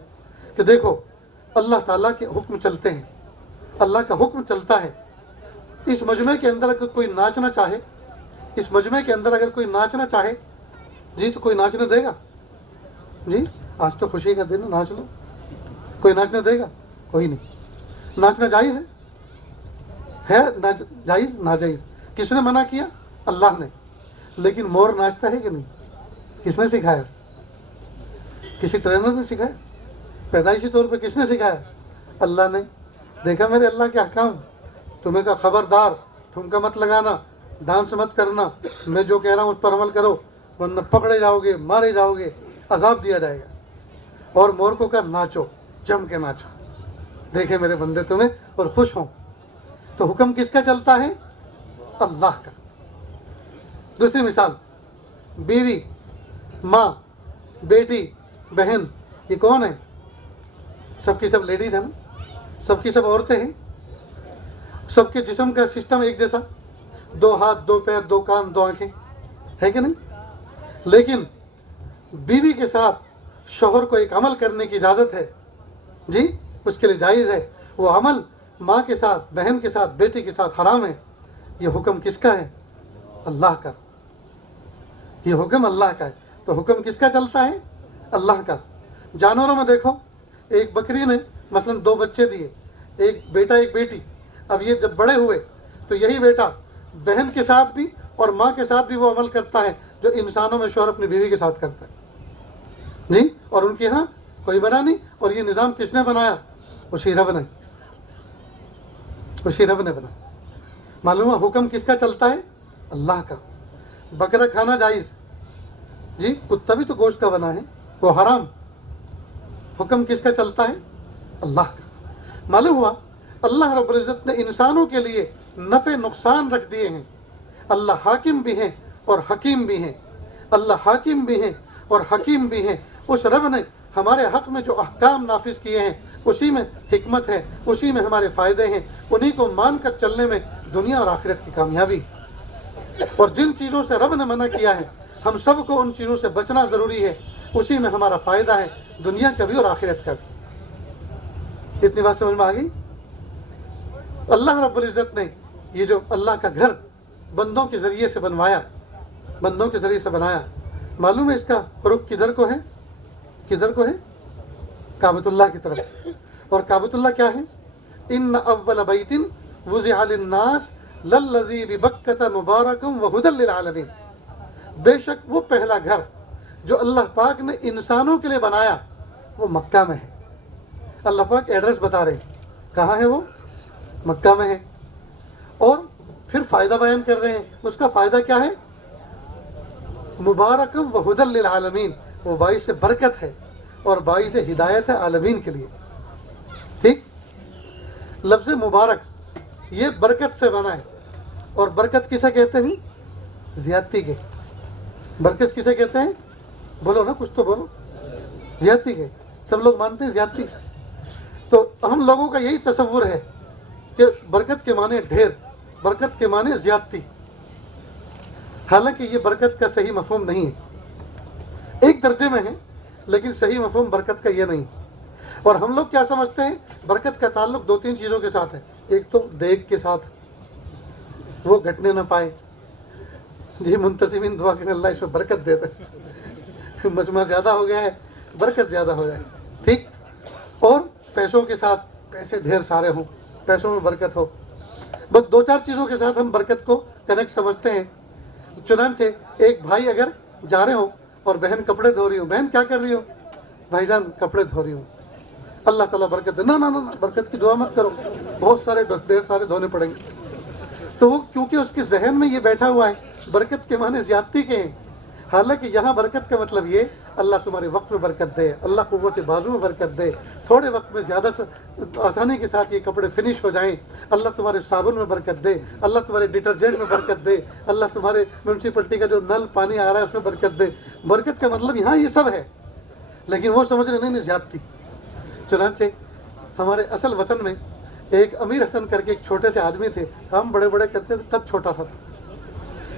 کہ دیکھو اللہ تعالیٰ کے حکم چلتے ہیں، اللہ کا حکم چلتا ہے۔ اس مجمع کے اندر اگر کوئی ناچنا چاہے، اس مجمع کے اندر اگر کوئی ناچنا چاہے جی تو کوئی ناچنے دے گا؟ جی آج تو خوشی کا دن ہے، ناچ لو. کوئی ناچنے دے گا؟ کوئی نہیں. ناچنا جائز ہے جائز ناجائز؟ کس نے منع کیا؟ اللہ نے. لیکن مور ناچتا ہے کہ نہیں؟ کس نے سکھایا؟ کسی ٹرینر نے سکھایا؟ پیدائشی طور پہ کس نے سکھایا؟ اللہ نے. دیکھا میرے اللہ کے احکام. تمہیں کہا خبردار ٹھمکا مت لگانا، ڈانس مت کرنا، میں جو کہہ رہا ہوں اس پر عمل کرو ورنہ پکڑے جاؤ گے، مارے جاؤ گے، عذاب دیا جائے گا. اور مور کو کہا ناچو، جم کے ناچو، دیکھے میرے بندے تمہیں اور خوش ہوں. تو حکم کس کا چلتا ہے؟ اللہ کا. دوسری مثال، بیوی، ماں، بیٹی، بہن، یہ کون ہے؟ سب کی سب لیڈیز ہیں نا، سب کی سب عورتیں ہیں. سب کے جسم کا سسٹم ایک جیسا، 2 ہاتھ 2 پیر 2 کان 2 آنکھیں، ہے کہ نہیں؟ لیکن بیوی کے ساتھ شوہر کو ایک عمل کرنے کی اجازت ہے جی، اس کے لیے جائز ہے. وہ عمل ماں کے ساتھ، بہن کے ساتھ، بیٹی کے ساتھ حرام ہے. یہ حکم کس کا ہے؟ اللہ کا. یہ حکم اللہ کا ہے. تو حکم کس کا چلتا ہے؟ اللہ کا. جانوروں میں دیکھو، ایک بکری نے مثلا 2 بچے دیے، ایک بیٹا ایک بیٹی. اب یہ جب بڑے ہوئے تو یہی بیٹا بہن کے ساتھ بھی اور ماں کے ساتھ بھی وہ عمل کرتا ہے جو انسانوں میں شوہر اپنی بیوی کے ساتھ کرتا ہے جی. اور ان کے ہاں کوئی بنا نہیں. اور یہ نظام کس نے بنایا؟ اسی رب نے. اسی رب نے بنا. معلوم ہے حکم کس کا چلتا ہے؟ اللہ کا. بکرا کھانا جائز جی، کتا بھی تو گوشت کا بنا ہے، وہ حرام. حکم کس کا چلتا ہے؟ اللہ کا. معلوم ہوا اللہ رب العزت نے انسانوں کے لیے نفع نقصان رکھ دیے ہیں. اللہ حاکم بھی ہیں اور حکیم بھی ہیں. اللہ حاکم بھی ہیں اور حکیم بھی ہیں. اس رب نے ہمارے حق میں جو احکام نافذ کیے ہیں اسی میں حکمت ہے، اسی میں ہمارے فائدے ہیں. انہی کو مان کر چلنے میں دنیا اور آخرت کی کامیابی. اور جن چیزوں سے رب نے منع کیا ہے ہم سب کو ان چیزوں سے بچنا ضروری ہے. اسی میں ہمارا فائدہ ہے، دنیا کا بھی اور آخرت کا بھی. اتنی بات سمجھ میں آ گئی؟ اللہ رب العزت نے یہ جو اللہ کا گھر بندوں کے ذریعے سے بنوایا، بندوں کے ذریعے سے بنایا، معلوم ہے اس کا رخ کدھر کو ہے؟ کدھر کو ہے؟ کعبۃ اللہ کی طرف. اور کعبۃ اللہ کیا ہے؟ ان اول بیت وضع للناس للذی ببکۃ مبارکا وہدی للعالمین. بے شک وہ پہلا گھر جو اللہ پاک نے انسانوں کے لیے بنایا وہ مکہ میں ہے. اللہ پاک ایڈریس بتا رہے ہیں کہاں ہے، وہ مکہ میں ہے. اور پھر فائدہ بیان کر رہے ہیں. اس کا فائدہ کیا ہے؟ مبارکا وہدی للعالمین. وہ باعث برکت ہے اور باعث ہدایت ہے عالمین کے لیے. ٹھیک. لفظ مبارک یہ برکت سے بنا ہے. اور برکت کسے کہتے ہیں؟ زیادتی کے. برکت کسے کہتے ہیں؟ بولو نا، کچھ تو بولو. زیادتی کے. سب لوگ مانتے ہیں زیادتی. تو ہم لوگوں کا یہی تصور ہے کہ برکت کے معنی ڈھیر، برکت کے معنی زیادتی. حالانکہ یہ برکت کا صحیح مفہوم نہیں ہے. ایک درجے میں ہے لیکن صحیح مفہوم برکت کا یہ نہیں. اور ہم لوگ کیا سمجھتے ہیں؟ برکت کا تعلق 2-3 چیزوں کے ساتھ ہے. ایک تو دیگ کے ساتھ، وہ گھٹنے نہ پائے جی. منتسبین دعا کریں اللہ اس میں برکت دے دے. مجمع زیادہ ہو گیا ہے، برکت زیادہ ہو جائے. ٹھیک. اور پیسوں کے ساتھ، پیسے ڈھیر سارے ہوں، پیسوں میں برکت ہو. بس 2-4 چیزوں کے ساتھ ہم برکت کو کنیکٹ سمجھتے ہیں. چنانچہ ایک بھائی اگر جا رہے ہوں اور بہن کپڑے دھو رہی ہوں، بہن کیا کر رہی ہو؟ بھائی جان کپڑے دھو رہی ہوں. اللہ تعالیٰ برکت دے. نہ برکت کی دعا مت کرو، بہت سارے ڈھیر سارے دھونے پڑیں گے. تو وہ کیونکہ اس کے ذہن میں یہ بیٹھا ہوا ہے برکت کے معنی زیادتی کے ہیں. حالانکہ یہاں برکت کا مطلب یہ اللہ تمہارے وقت میں برکت دے، اللہ قوت بازو میں برکت دے، تھوڑے وقت میں زیادہ آسانی کے ساتھ یہ کپڑے فنش ہو جائیں. اللہ تمہارے صابن میں برکت دے، اللہ تمہارے ڈٹرجنٹ میں برکت دے، اللہ تمہارے میونسپلٹی کا جو نل پانی آ رہا ہے اس میں برکت دے. برکت کا مطلب یہاں یہ سب ہے. لیکن وہ سمجھ رہے نہیں زیادتی. چنانچہ ہمارے اصل وطن میں ایک امیر حسن کر کے ایک چھوٹے سے آدمی تھے. ہم بڑے بڑے کرتے تھے، قد چھوٹا سا تھا.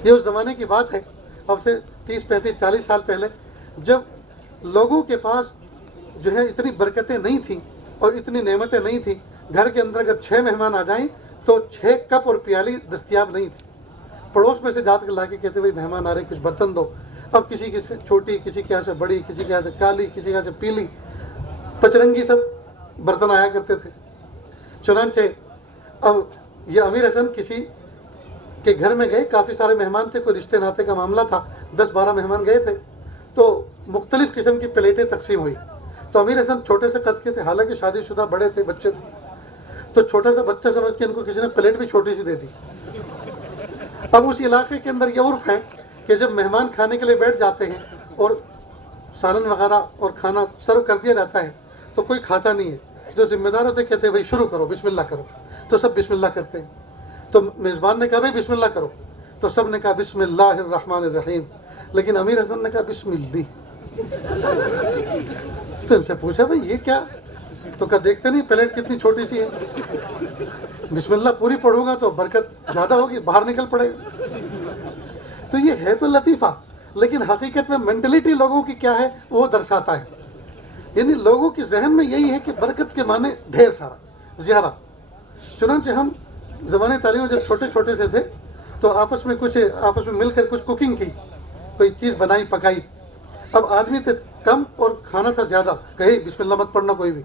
یہ اس زمانے کی بات ہے، اب سے 30-35-40 سال پہلے، جب لوگوں کے پاس جو ہے اتنی برکتیں نہیں تھیں اور اتنی نعمتیں نہیں تھیں. گھر کے اندر اگر 6 مہمان آ جائیں تو 6 کپ اور پیالی دستیاب نہیں تھی. پڑوس میں سے جا کے لا کے کہتے بھائی مہمان آ رہے کچھ برتن دو. اب کسی کی چھوٹی، کسی کے یہاں سے بڑی، کسی کے یہاں سے کالی، کسی کے یہاں سے پیلی، پچرنگی سب برتن آیا کرتے تھے. چنانچہ اب یہ امیر حسن کسی کے گھر میں گئے، کافی سارے مہمان تھے، کوئی رشتے ناتے کا معاملہ تھا، 10-12 مہمان گئے تھے. تو مختلف قسم کی پلیٹیں تقسیم ہوئی. تو امیر حسن چھوٹے سے قد کے تھے، حالانکہ شادی شدہ بڑے تھے، بچے تھے. تو چھوٹا سا بچہ سمجھ کے ان کو کسی نے پلیٹ بھی چھوٹی سی دے دی. اب اس علاقے کے اندر یہ عرف ہے کہ جب مہمان کھانے کے لیے بیٹھ جاتے ہیں اور سالن وغیرہ اور کھانا سرو کر دیا جاتا ہے تو کوئی کھاتا نہیں ہے. جو ذمہ دار ہوتے کہتے ہیں بھائی شروع کرو، بسم اللہ کرو. تو سب بسم اللہ کرتے ہیں. تو میزبان نے کہا بھائی بسم اللہ کرو، تو سب نے کہا بسم اللہ الرحمن الرحیم. لیکن امیر حسن نے کہا بسم اللہ. تو ان سے پوچھا بھائی یہ کیا؟ تو کہا دیکھتے نہیں پلیٹ کتنی چھوٹی سی ہے، بسم اللہ پوری پڑھوں گا تو برکت زیادہ ہوگی، باہر نکل پڑے گا. تو یہ ہے تو لطیفہ، لیکن حقیقت میں مینٹلٹی لوگوں کی کیا ہے وہ درشاتا ہے. یعنی لوگوں کے ذہن میں یہی ہے کہ برکت کے معنی ڈھیر سارا، زیادہ. چنانچہ ہم زمانے تعلیم جب چھوٹے چھوٹے سے تھے تو آپس میں مل کر کچھ کوکنگ کی، کوئی چیز بنائی پکائی. اب آدمی تھے کم اور کھانا تھا زیادہ، کہے بسم اللہ مت پڑھنا کوئی بھی،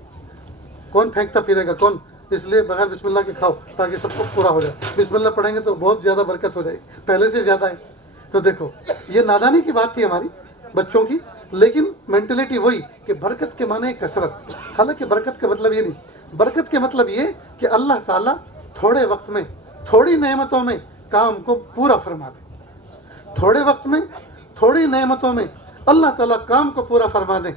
کون پھینکتا پھرے گا کون، اس لیے بغیر بسم اللہ کے کھاؤ تاکہ سب کو پورا ہو جائے. بسم اللہ پڑھیں گے تو بہت زیادہ برکت ہو جائے گی، پہلے سے زیادہ ہے. تو دیکھو یہ نادانی کی بات تھی ہماری بچوں کی، لیکن مینٹلٹی وہی کہ برکت کے معنی کثرت. حالانکہ برکت کا مطلب یہ نہیں، برکت کے مطلب یہ کہ اللہ تعالیٰ تھوڑے وقت میں تھوڑی نعمتوں میں کام کو پورا فرما دے. تھوڑے وقت میں تھوڑی نعمتوں میں اللہ تعالیٰ کام کو پورا فرما دے،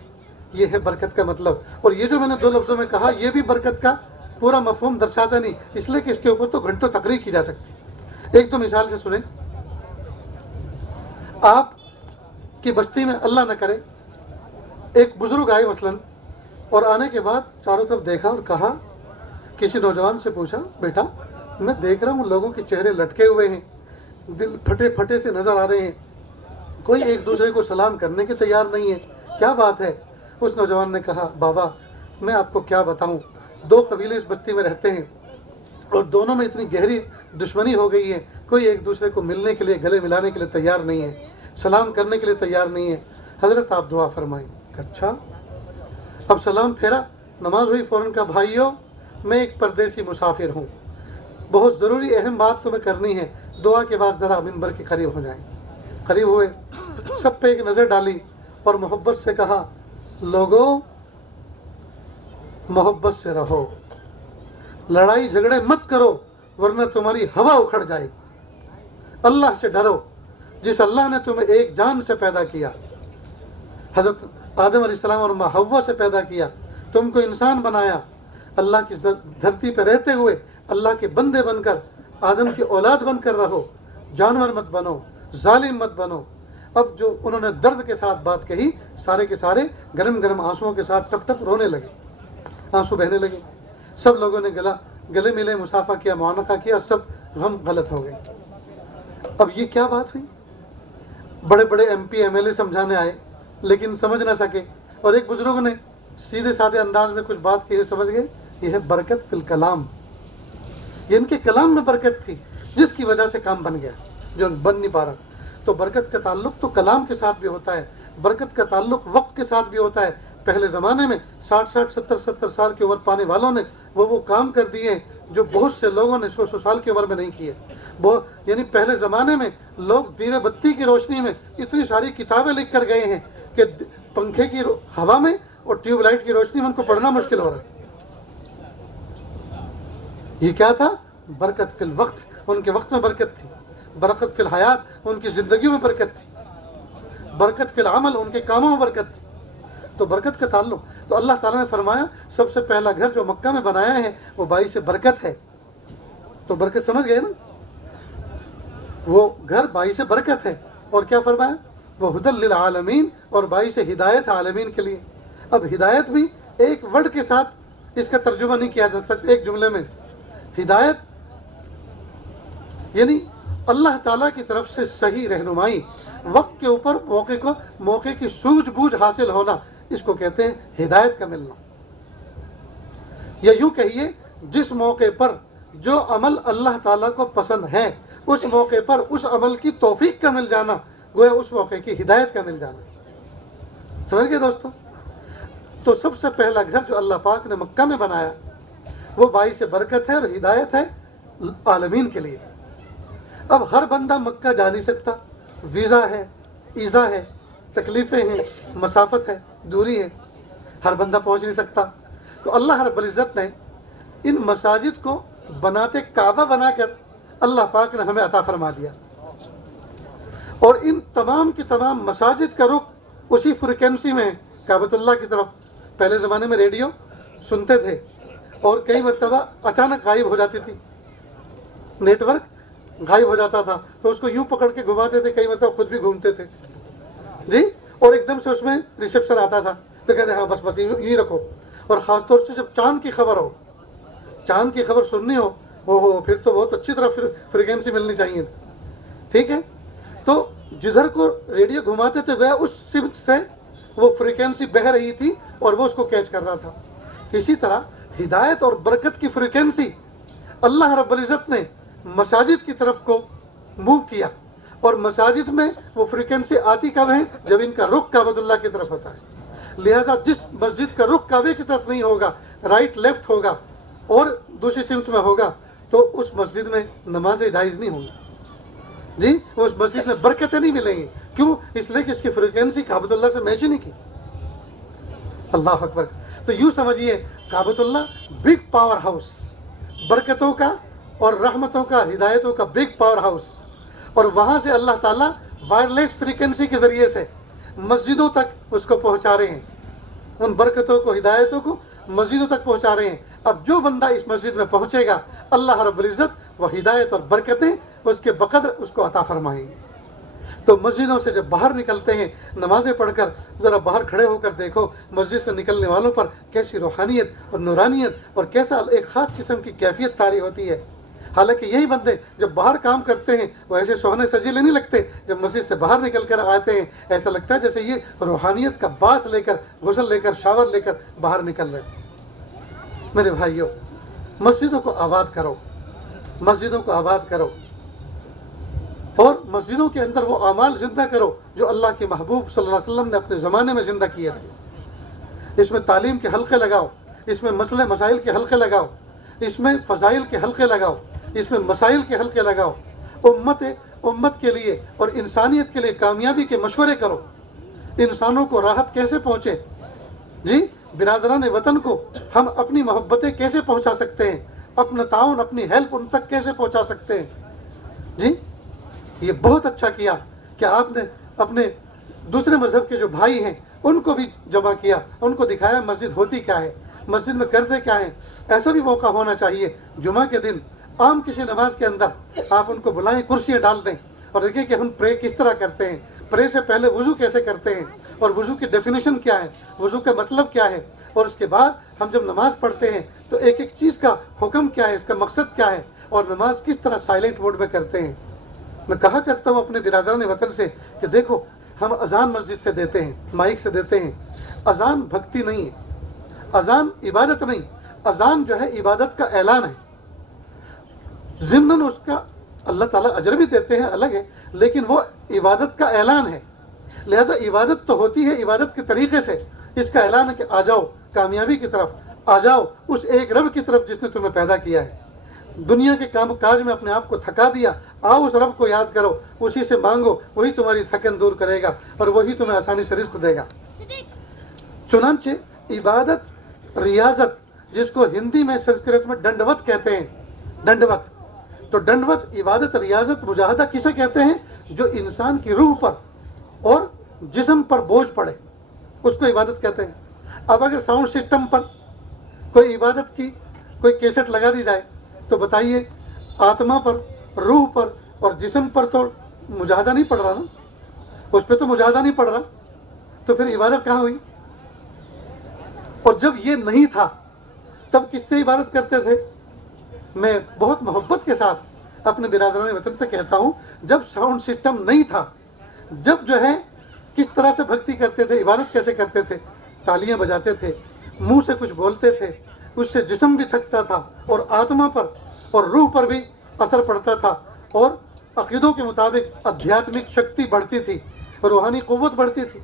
یہ ہے برکت کا مطلب. اور یہ جو میں نے 2 لفظوں میں کہا یہ بھی برکت کا پورا مفہوم درشاتا نہیں، اس لیے کہ اس کے اوپر تو گھنٹوں تقریر کی جا سکتی. ایک تو مثال سے سنیں، آپ کی بستی میں اللہ نہ کرے ایک بزرگ آئے مثلاً، اور آنے کے بعد چاروں طرف دیکھا اور کہا، کسی نوجوان سے پوچھا بیٹا میں دیکھ رہا ہوں لوگوں کے چہرے لٹکے ہوئے ہیں، دل پھٹے پھٹے سے نظر آ رہے ہیں، کوئی ایک دوسرے کو سلام کرنے کے تیار نہیں ہے، کیا بات ہے؟ اس نوجوان نے کہا بابا میں آپ کو کیا بتاؤں، 2 قبیلے اس بستی میں رہتے ہیں اور دونوں میں اتنی گہری دشمنی ہو گئی ہے، کوئی ایک دوسرے کو ملنے کے لیے گلے ملانے کے لیے تیار نہیں ہے، سلام کرنے کے لیے تیار نہیں ہے. حضرت آپ دعا فرمائیں. اچھا. اب سلام پھیرا، نماز ہوئی، فوراً کہا بھائیو میں ایک پردیسی مسافر ہوں، بہت ضروری اہم بات تمہیں کرنی ہے، دعا کے بعد ذرا منبر کے قریب ہو جائیں. قریب ہوئے، سب پہ ایک نظر ڈالی اور محبت سے کہا لوگو محبت سے رہو، لڑائی جھگڑے مت کرو ورنہ تمہاری ہوا اکھڑ جائے. اللہ سے ڈرو جس اللہ نے تمہیں ایک جان سے پیدا کیا، حضرت آدم علیہ السلام اور ماں حوا سے پیدا کیا، تم کو انسان بنایا، اللہ کی دھرتی پہ رہتے ہوئے اللہ کے بندے بن کر، آدم کی اولاد بن کر رہو، جانور مت بنو، ظالم مت بنو. اب جو انہوں نے درد کے ساتھ بات کہی، سارے کے سارے گرم گرم آنسوؤں کے ساتھ ٹپ ٹپ رونے لگے، آنسو بہنے لگے. سب لوگوں نے گلے ملے، مصافحہ کیا، معانقہ کیا، سب غم غلط ہو گئے. اب یہ کیا بات ہوئی؟ بڑے بڑے M P M L A سمجھانے آئے لیکن سمجھ نہ سکے، اور ایک بزرگ نے سیدھے سادھے انداز میں کچھ بات کی، سمجھ گئے یہ ہے برکت فی الکلام. یہ ان کے کلام میں برکت تھی جس کی وجہ سے کام بن گیا جو بن نہیں پا رہا. تو برکت کا تعلق تو کلام کے ساتھ بھی ہوتا ہے، برکت کا تعلق وقت کے ساتھ بھی ہوتا ہے. پہلے زمانے میں 60 70 سال کی عمر پانے والوں نے وہ کام کر دیے جو بہت سے لوگوں نے 100 سال کی عمر میں نہیں کیے. یعنی پہلے زمانے میں لوگ دیوے بتی کی روشنی میں اتنی ساری کتابیں لکھ کر گئے ہیں کہ پنکھے کی ہوا میں اور ٹیوب لائٹ کی روشنی میں ان کو پڑھنا مشکل ہو رہا ہے. یہ کیا تھا؟ برکت فی الوقت، ان کے وقت میں برکت تھی. برکت فی الحیات، ان کی زندگیوں میں برکت تھی. برکت فی العمل، ان کے کاموں میں برکت تھی. تو برکت کا تعلق تو اللہ تعالیٰ نے فرمایا سب سے پہلا گھر جو مکہ میں بنایا ہے وہ باعث برکت ہے. تو برکت سمجھ گئے نا، وہ گھر باعث برکت ہے. اور کیا فرمایا؟ وہ ہدی للعالمین، اور باعث ہدایت عالمین کے لیے. اب ہدایت بھی ایک ورڈ کے ساتھ اس کا ترجمہ نہیں کیا جا سکتا ایک جملے میں. ہدایت یعنی اللہ تعالیٰ کی طرف سے صحیح رہنمائی، وقت کے اوپر موقع کی سوجھ بوجھ حاصل ہونا، اس کو کہتے ہیں ہدایت کا ملنا. یا یوں کہیے جس موقع پر جو عمل اللہ تعالیٰ کو پسند ہے اس موقع پر اس عمل کی توفیق کا مل جانا گویا اس موقع کی ہدایت کا مل جانا. سمجھ گئے دوستو؟ تو سب سے پہلا گھر جو اللہ پاک نے مکہ میں بنایا وہ باعث برکت ہے اور ہدایت ہے عالمین کے لیے. اب ہر بندہ مکہ جا نہیں سکتا، ویزا ہے، ایزا ہے، تکلیفیں ہیں، مسافت ہے، دوری ہے، ہر بندہ پہنچ نہیں سکتا. تو اللہ رب العزت نے ان مساجد کو بناتے کعبہ بنا کر اللہ پاک نے ہمیں عطا فرما دیا. اور ان تمام کی تمام مساجد کا رخ اسی فریکوینسی میں کعبۃ اللہ کی طرف. پہلے زمانے میں ریڈیو سنتے تھے اور کئی مرتبہ اچانک غائب ہو جاتی تھی، نیٹ ورک غائب ہو جاتا تھا تو اس کو یوں پکڑ کے گھماتے تھے، کئی مرتبہ خود بھی گھومتے تھے جی، اور ایک دم سے اس میں ریسیپشن آتا تھا تو کہتے ہاں بس یہی رکھو. اور خاص طور سے جب چاند کی خبر ہو، چاند کی خبر سننی ہو پھر تو بہت اچھی طرح فریکوینسی ملنی چاہیے. ٹھیک ہے، تو جدھر کو ریڈیو گھماتے تھے گیا اس سمت سے وہ فریکوینسی بہہ رہی تھی اور وہ اس کو کیچ کر رہا تھا. اسی طرح ہدایت اور برکت کی فریکوینسی اللہ رب العزت نے مساجد کی طرف کو موو کیا. اور مساجد میں وہ فریکوینسی آتی کب ہے؟ جب ان کا رخ کعبۃ اللہ کی طرف ہوتا ہے. لہذا جس مسجد کا رخ کعبے کی طرف نہیں ہوگا، رائٹ لیفٹ ہوگا اور دوسری سمت میں ہوگا، تو اس مسجد میں نمازیں جائز نہیں ہوں گی جی، اس مسجد میں برکتیں نہیں ملیں گی. کیوں؟ اس لیے کہ اس کی فریکوینسی کعبۃ اللہ سے میچ ہی نہیں کی. اللہ اکبر. تو یوں سمجھیے کعبۃ اللہ بگ پاور ہاؤس، برکتوں کا اور رحمتوں کا، ہدایتوں کا بگ پاور ہاؤس. اور وہاں سے اللہ تعالیٰ وائرلیس فریکوینسی کے ذریعے سے مسجدوں تک اس کو پہنچا رہے ہیں، ان برکتوں کو، ہدایتوں کو مسجدوں تک پہنچا رہے ہیں. اب جو بندہ اس مسجد میں پہنچے گا اللہ رب العزت وہ ہدایت اور برکتیں اس کے بقدر اس کو عطا فرمائیں گے. تو مسجدوں سے جب باہر نکلتے ہیں نمازیں پڑھ کر، ذرا باہر کھڑے ہو کر دیکھو مسجد سے نکلنے والوں پر کیسی روحانیت اور نورانیت اور کیسا ایک خاص قسم کی کیفیت طاری ہوتی ہے. حالانکہ یہی بندے جب باہر کام کرتے ہیں وہ ایسے سونے سجیلے نہیں لگتے، جب مسجد سے باہر نکل کر آتے ہیں ایسا لگتا ہے جیسے یہ روحانیت کا بات لے کر، غسل لے کر، شاور لے کر باہر نکل رہے. میرے بھائیوں، مسجدوں کو آباد کرو، مسجدوں کو آباد کرو اور مسجدوں کے اندر وہ اعمال زندہ کرو جو اللہ کے محبوب صلی اللہ علیہ وسلم نے اپنے زمانے میں زندہ کیے تھے. اس میں تعلیم کے حلقے لگاؤ، اس میں مسئلے مسائل کے حلقے لگاؤ، اس میں فضائل کے حلقے لگاؤ، اس میں مسائل کے حلقے لگاؤ. امت کے لیے اور انسانیت کے لیے کامیابی کے مشورے کرو. انسانوں کو راحت کیسے پہنچے جی، برادران وطن کو ہم اپنی محبتیں کیسے پہنچا سکتے ہیں، اپنا تعاون، اپنی ہیلپ ان تک کیسے پہنچا سکتے ہیں جی. یہ بہت اچھا کیا کہ آپ نے اپنے دوسرے مذہب کے جو بھائی ہیں ان کو بھی جمع کیا، ان کو دکھایا مسجد ہوتی کیا ہے، مسجد میں کرتے کیا ہیں. ایسا بھی موقع ہونا چاہیے جمعہ کے دن عام کسی نماز کے اندر آپ ان کو بلائیں، کرسیاں ڈال دیں اور دیکھیں کہ ہم پرے کس طرح کرتے ہیں، پرے سے پہلے وضو کیسے کرتے ہیں اور وضو کی ڈیفینیشن کیا ہے، وضو کا مطلب کیا ہے، اور اس کے بعد ہم جب نماز پڑھتے ہیں تو ایک ایک چیز کا حکم کیا ہے، اس کا مقصد کیا ہے، اور نماز کس طرح سائلنٹ موڈ میں کرتے ہیں. میں کہا کرتا ہوں اپنے برادران وطن سے کہ دیکھو ہم اذان مسجد سے دیتے ہیں، مائک سے دیتے ہیں. اذان بھکتی نہیں ہے، اذان عبادت نہیں، اذان جو ہے عبادت کا اعلان ہے. ضمن اس کا اللہ تعالیٰ اجر بھی دیتے ہیں الگ ہے، لیکن وہ عبادت کا اعلان ہے. لہذا عبادت تو ہوتی ہے عبادت کے طریقے سے. اس کا اعلان ہے کہ آ جاؤ کامیابی کی طرف، آ جاؤ اس ایک رب کی طرف جس نے تمہیں پیدا کیا ہے. دنیا کے کام کاج میں اپنے آپ کو تھکا دیا، آؤ اس رب کو یاد کرو، اسی سے مانگو، وہی تمہاری تھکن دور کرے گا اور وہی تمہیں آسانی سے رزق دے گا. چنانچہ عبادت، ریاضت، جس کو ہندی میں سنسکرت میں ڈنڈوت کہتے ہیں، ڈنڈوت. تو ڈنڈوت، عبادت، ریاضت، مجاہدہ کسے کہتے ہیں؟ جو انسان کی روح پر اور جسم پر بوجھ پڑے اس کو عبادت کہتے ہیں. اب اگر ساؤنڈ سسٹم پر کوئی عبادت کی کوئی کیسٹ لگا دی جائے تو بتائیے آتما پر، روح پر اور جسم پر تو مجاہدہ نہیں پڑ رہا نا، اس پہ تو مجاہدہ نہیں پڑ رہا، تو پھر عبادت کہاں ہوئی؟ اور جب یہ نہیں تھا تب کس سے عبادت کرتے تھے؟ میں بہت محبت کے ساتھ اپنے برادران وطن سے کہتا ہوں، جب ساؤنڈ سسٹم نہیں تھا، جب جو ہے کس طرح سے بھکتی کرتے تھے، عبادت کیسے کرتے تھے؟ تالیاں بجاتے تھے، منہ سے کچھ بولتے تھے، اس سے جسم بھی تھکتا تھا اور آتما پر اور روح پر بھی اثر پڑتا تھا اور عقیدوں کے مطابق آدھیاتمک شکتی بڑھتی تھی، روحانی قوت بڑھتی تھی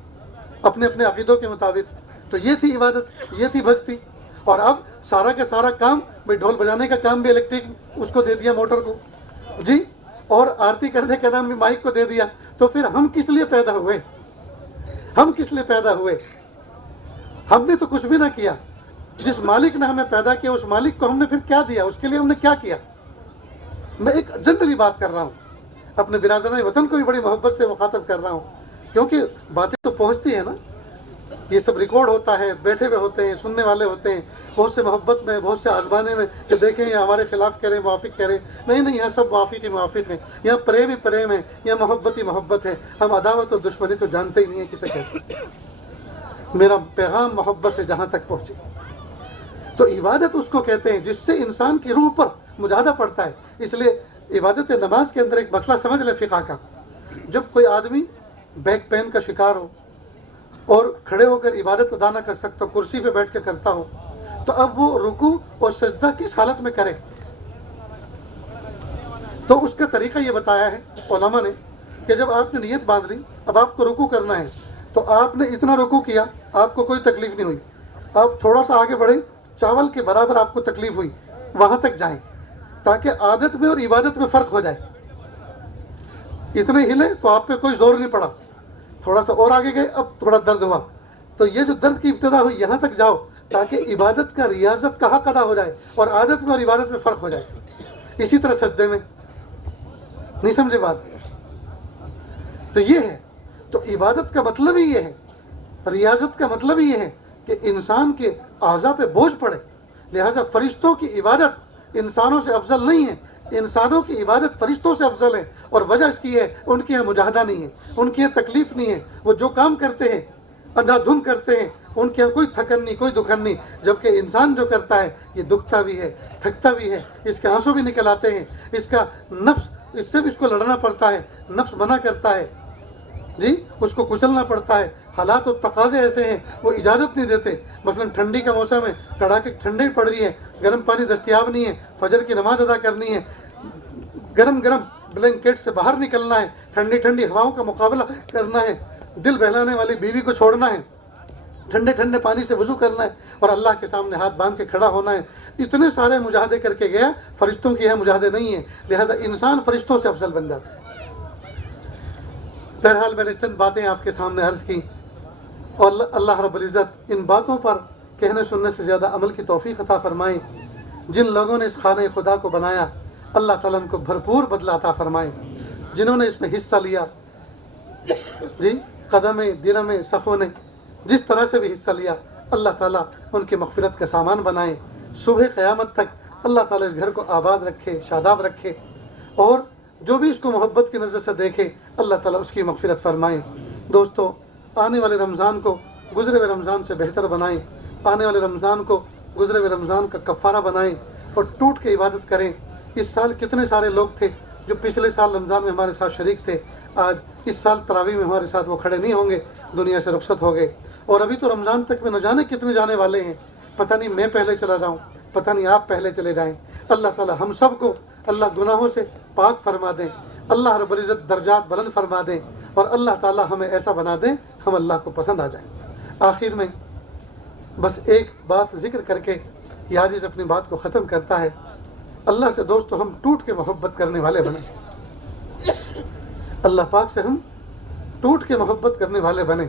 اپنے اپنے عقیدوں کے مطابق. تو یہ تھی عبادت، یہ تھی بھکتی. اور اب سارا کا سارا کام، بھائی ڈھول بجانے کا کام بھی الیکٹرک اس کو دے دیا، موٹر کو جی، اور آرتی کرنے کا نام بھی مائک کو دے دیا. تو پھر ہم کس لیے پیدا ہوئے؟ ہم کس لیے پیدا ہوئے؟ ہم نے تو کچھ بھی نہ کیا. جس مالک نے ہمیں پیدا کیا اس مالک کو ہم نے پھر کیا دیا؟ اس کے لیے ہم نے کیا کیا؟ میں ایک جنرلی بات کر رہا ہوں، اپنے برادران وطن کو بھی بڑی محبت سے مخاطب کر رہا ہوں، کیونکہ باتیں تو پہنچتی ہیں نا. یہ سب ریکارڈ ہوتا ہے، بیٹھے ہوئے ہوتے ہیں، سننے والے ہوتے ہیں، بہت سے محبت میں، بہت سے آزمانے میں کہ دیکھیں یہ ہمارے خلاف کہہ رہے ہیں، موافق کہہ رہے ہیں. نہیں، یہاں سب موافق ہی موافق ہیں. یہاں پریم ہی پریم ہے، یہاں محبت ہی محبت ہے. ہم عداوت اور دشمنی تو جانتے ہی نہیں ہیں کسے کہتے ہیں. میرا پیغام محبت ہے جہاں تک پہنچے. تو عبادت اس کو کہتے ہیں جس سے انسان کی روح پر مجاہدہ پڑتا ہے. اس لیے عبادت نماز کے اندر ایک مسئلہ سمجھ لے فقہ کا. جب کوئی آدمی بیک پین کا شکار ہو اور کھڑے ہو کر عبادت ادا نہ کر سکتا، کرسی پہ بیٹھ کے کرتا ہو، تو اب وہ رکوع اور سجدہ کس حالت میں کرے؟ تو اس کا طریقہ یہ بتایا ہے علماء نے کہ جب آپ نے نیت باندھ لی، اب آپ کو رکوع کرنا ہے، تو آپ نے اتنا رکوع کیا، آپ کو کوئی تکلیف نہیں ہوئی. آپ تھوڑا سا آگے بڑھے، چاول کے برابر آپ کو تکلیف ہوئی، وہاں تک جائیں تاکہ عادت میں اور عبادت میں فرق ہو جائے. اتنے ہلے تو آپ پہ کوئی زور نہیں پڑا، تھوڑا سا اور آگے گئے، اب تھوڑا درد ہوا، تو یہ جو درد کی ابتدا ہوئی یہاں تک جاؤ تاکہ عبادت کا، ریاضت کا حق ادا ہو جائے اور عادت میں اور عبادت میں فرق ہو جائے. اسی طرح سجدے میں. نہیں سمجھے بات؟ تو یہ ہے. تو عبادت کا مطلب ہی یہ ہے، ریاضت کا مطلب ہی یہ ہے کہ انسان کے اعضاء پہ بوجھ پڑے. لہٰذا فرشتوں کی عبادت انسانوں سے افضل نہیں ہے، انسانوں کی عبادت فرشتوں سے افضل ہے. اور وجہ اس کی ہے ان کے یہاں مجاہدہ نہیں ہے، ان کے یہاں تکلیف نہیں ہے. وہ جو کام کرتے ہیں اندھا دھند کرتے ہیں، ان کے یہاں کوئی تھکن نہیں، کوئی دکھن نہیں. جبکہ انسان جو کرتا ہے یہ دکھتا بھی ہے، تھکتا بھی ہے، اس کے آنسو بھی نکل آتے ہیں، اس کا نفس، اس سے بھی اس کو لڑنا پڑتا ہے، نفس منع کرتا ہے جی، اس کو کچلنا پڑتا ہے. حالات و تقاضے ایسے ہیں وہ اجازت نہیں دیتے. مثلا ٹھنڈی کا موسم ہے، کڑاکے ٹھنڈی پڑ رہی ہے، گرم پانی دستیاب نہیں ہے، فجر کی نماز ادا کرنی ہے، گرم گرم بلینکٹ سے باہر نکلنا ہے، ٹھنڈی ٹھنڈی ہواؤں کا مقابلہ کرنا ہے، دل بہلانے والی بیوی کو چھوڑنا ہے، ٹھنڈے ٹھنڈے پانی سے وضو کرنا ہے اور اللہ کے سامنے ہاتھ باندھ کے کھڑا ہونا ہے. اتنے سارے مجاہدے کر کے گیا. فرشتوں کی یہاں مجاہدے نہیں ہیں، لہٰذا انسان فرشتوں سے افضل بن جاتا ہے. بہرحال میں نے چند باتیں آپ کے سامنے عرض کی، اور اللہ رب العزت ان باتوں پر کہنے سننے سے زیادہ عمل کی توفیق عطا فرمائے. جن لوگوں نے اس خانہ خدا کو بنایا اللہ تعالیٰ ان کو بھرپور بدلہ عطا فرمائے. جنہوں نے اس میں حصہ لیا جی، قدم درم صفوں نے جس طرح سے بھی حصہ لیا، اللہ تعالیٰ ان کی مغفرت کا سامان بنائے. صبح قیامت تک اللہ تعالیٰ اس گھر کو آباد رکھے، شاداب رکھے، اور جو بھی اس کو محبت کی نظر سے دیکھے اللہ تعالیٰ اس کی مغفرت فرمائے. دوستو، آنے والے رمضان کو گزرے ہوئے رمضان سے بہتر بنائیں. آنے والے رمضان کو گزرے ہوئے رمضان کا کفارہ بنائیں اور ٹوٹ کے عبادت کریں. اس سال کتنے سارے لوگ تھے جو پچھلے سال رمضان میں ہمارے ساتھ شریک تھے، آج اس سال تراویح میں ہمارے ساتھ وہ کھڑے نہیں ہوں گے، دنیا سے رخصت ہو گئے. اور ابھی تو رمضان تک میں نہ جانے کتنے جانے والے ہیں. پتہ نہیں میں پہلے چلا جاؤں، پتہ نہیں آپ پہلے چلے جائیں. اللہ تعالیٰ ہم سب کو اللہ گناہوں سے پاک فرما دیں، اللہ رب العزت درجات بلند فرما دیں، اور اللہ تعالیٰ ہمیں ایسا بنا دیں ہم اللہ کو پسند آ جائیں. آخر میں بس ایک بات ذکر کر کے یہ عاجز اپنی بات کو ختم کرتا ہے. اللہ سے دوستو ہم ٹوٹ کے محبت کرنے والے بنیں. اللہ پاک سے ہم ٹوٹ کے محبت کرنے والے بنیں.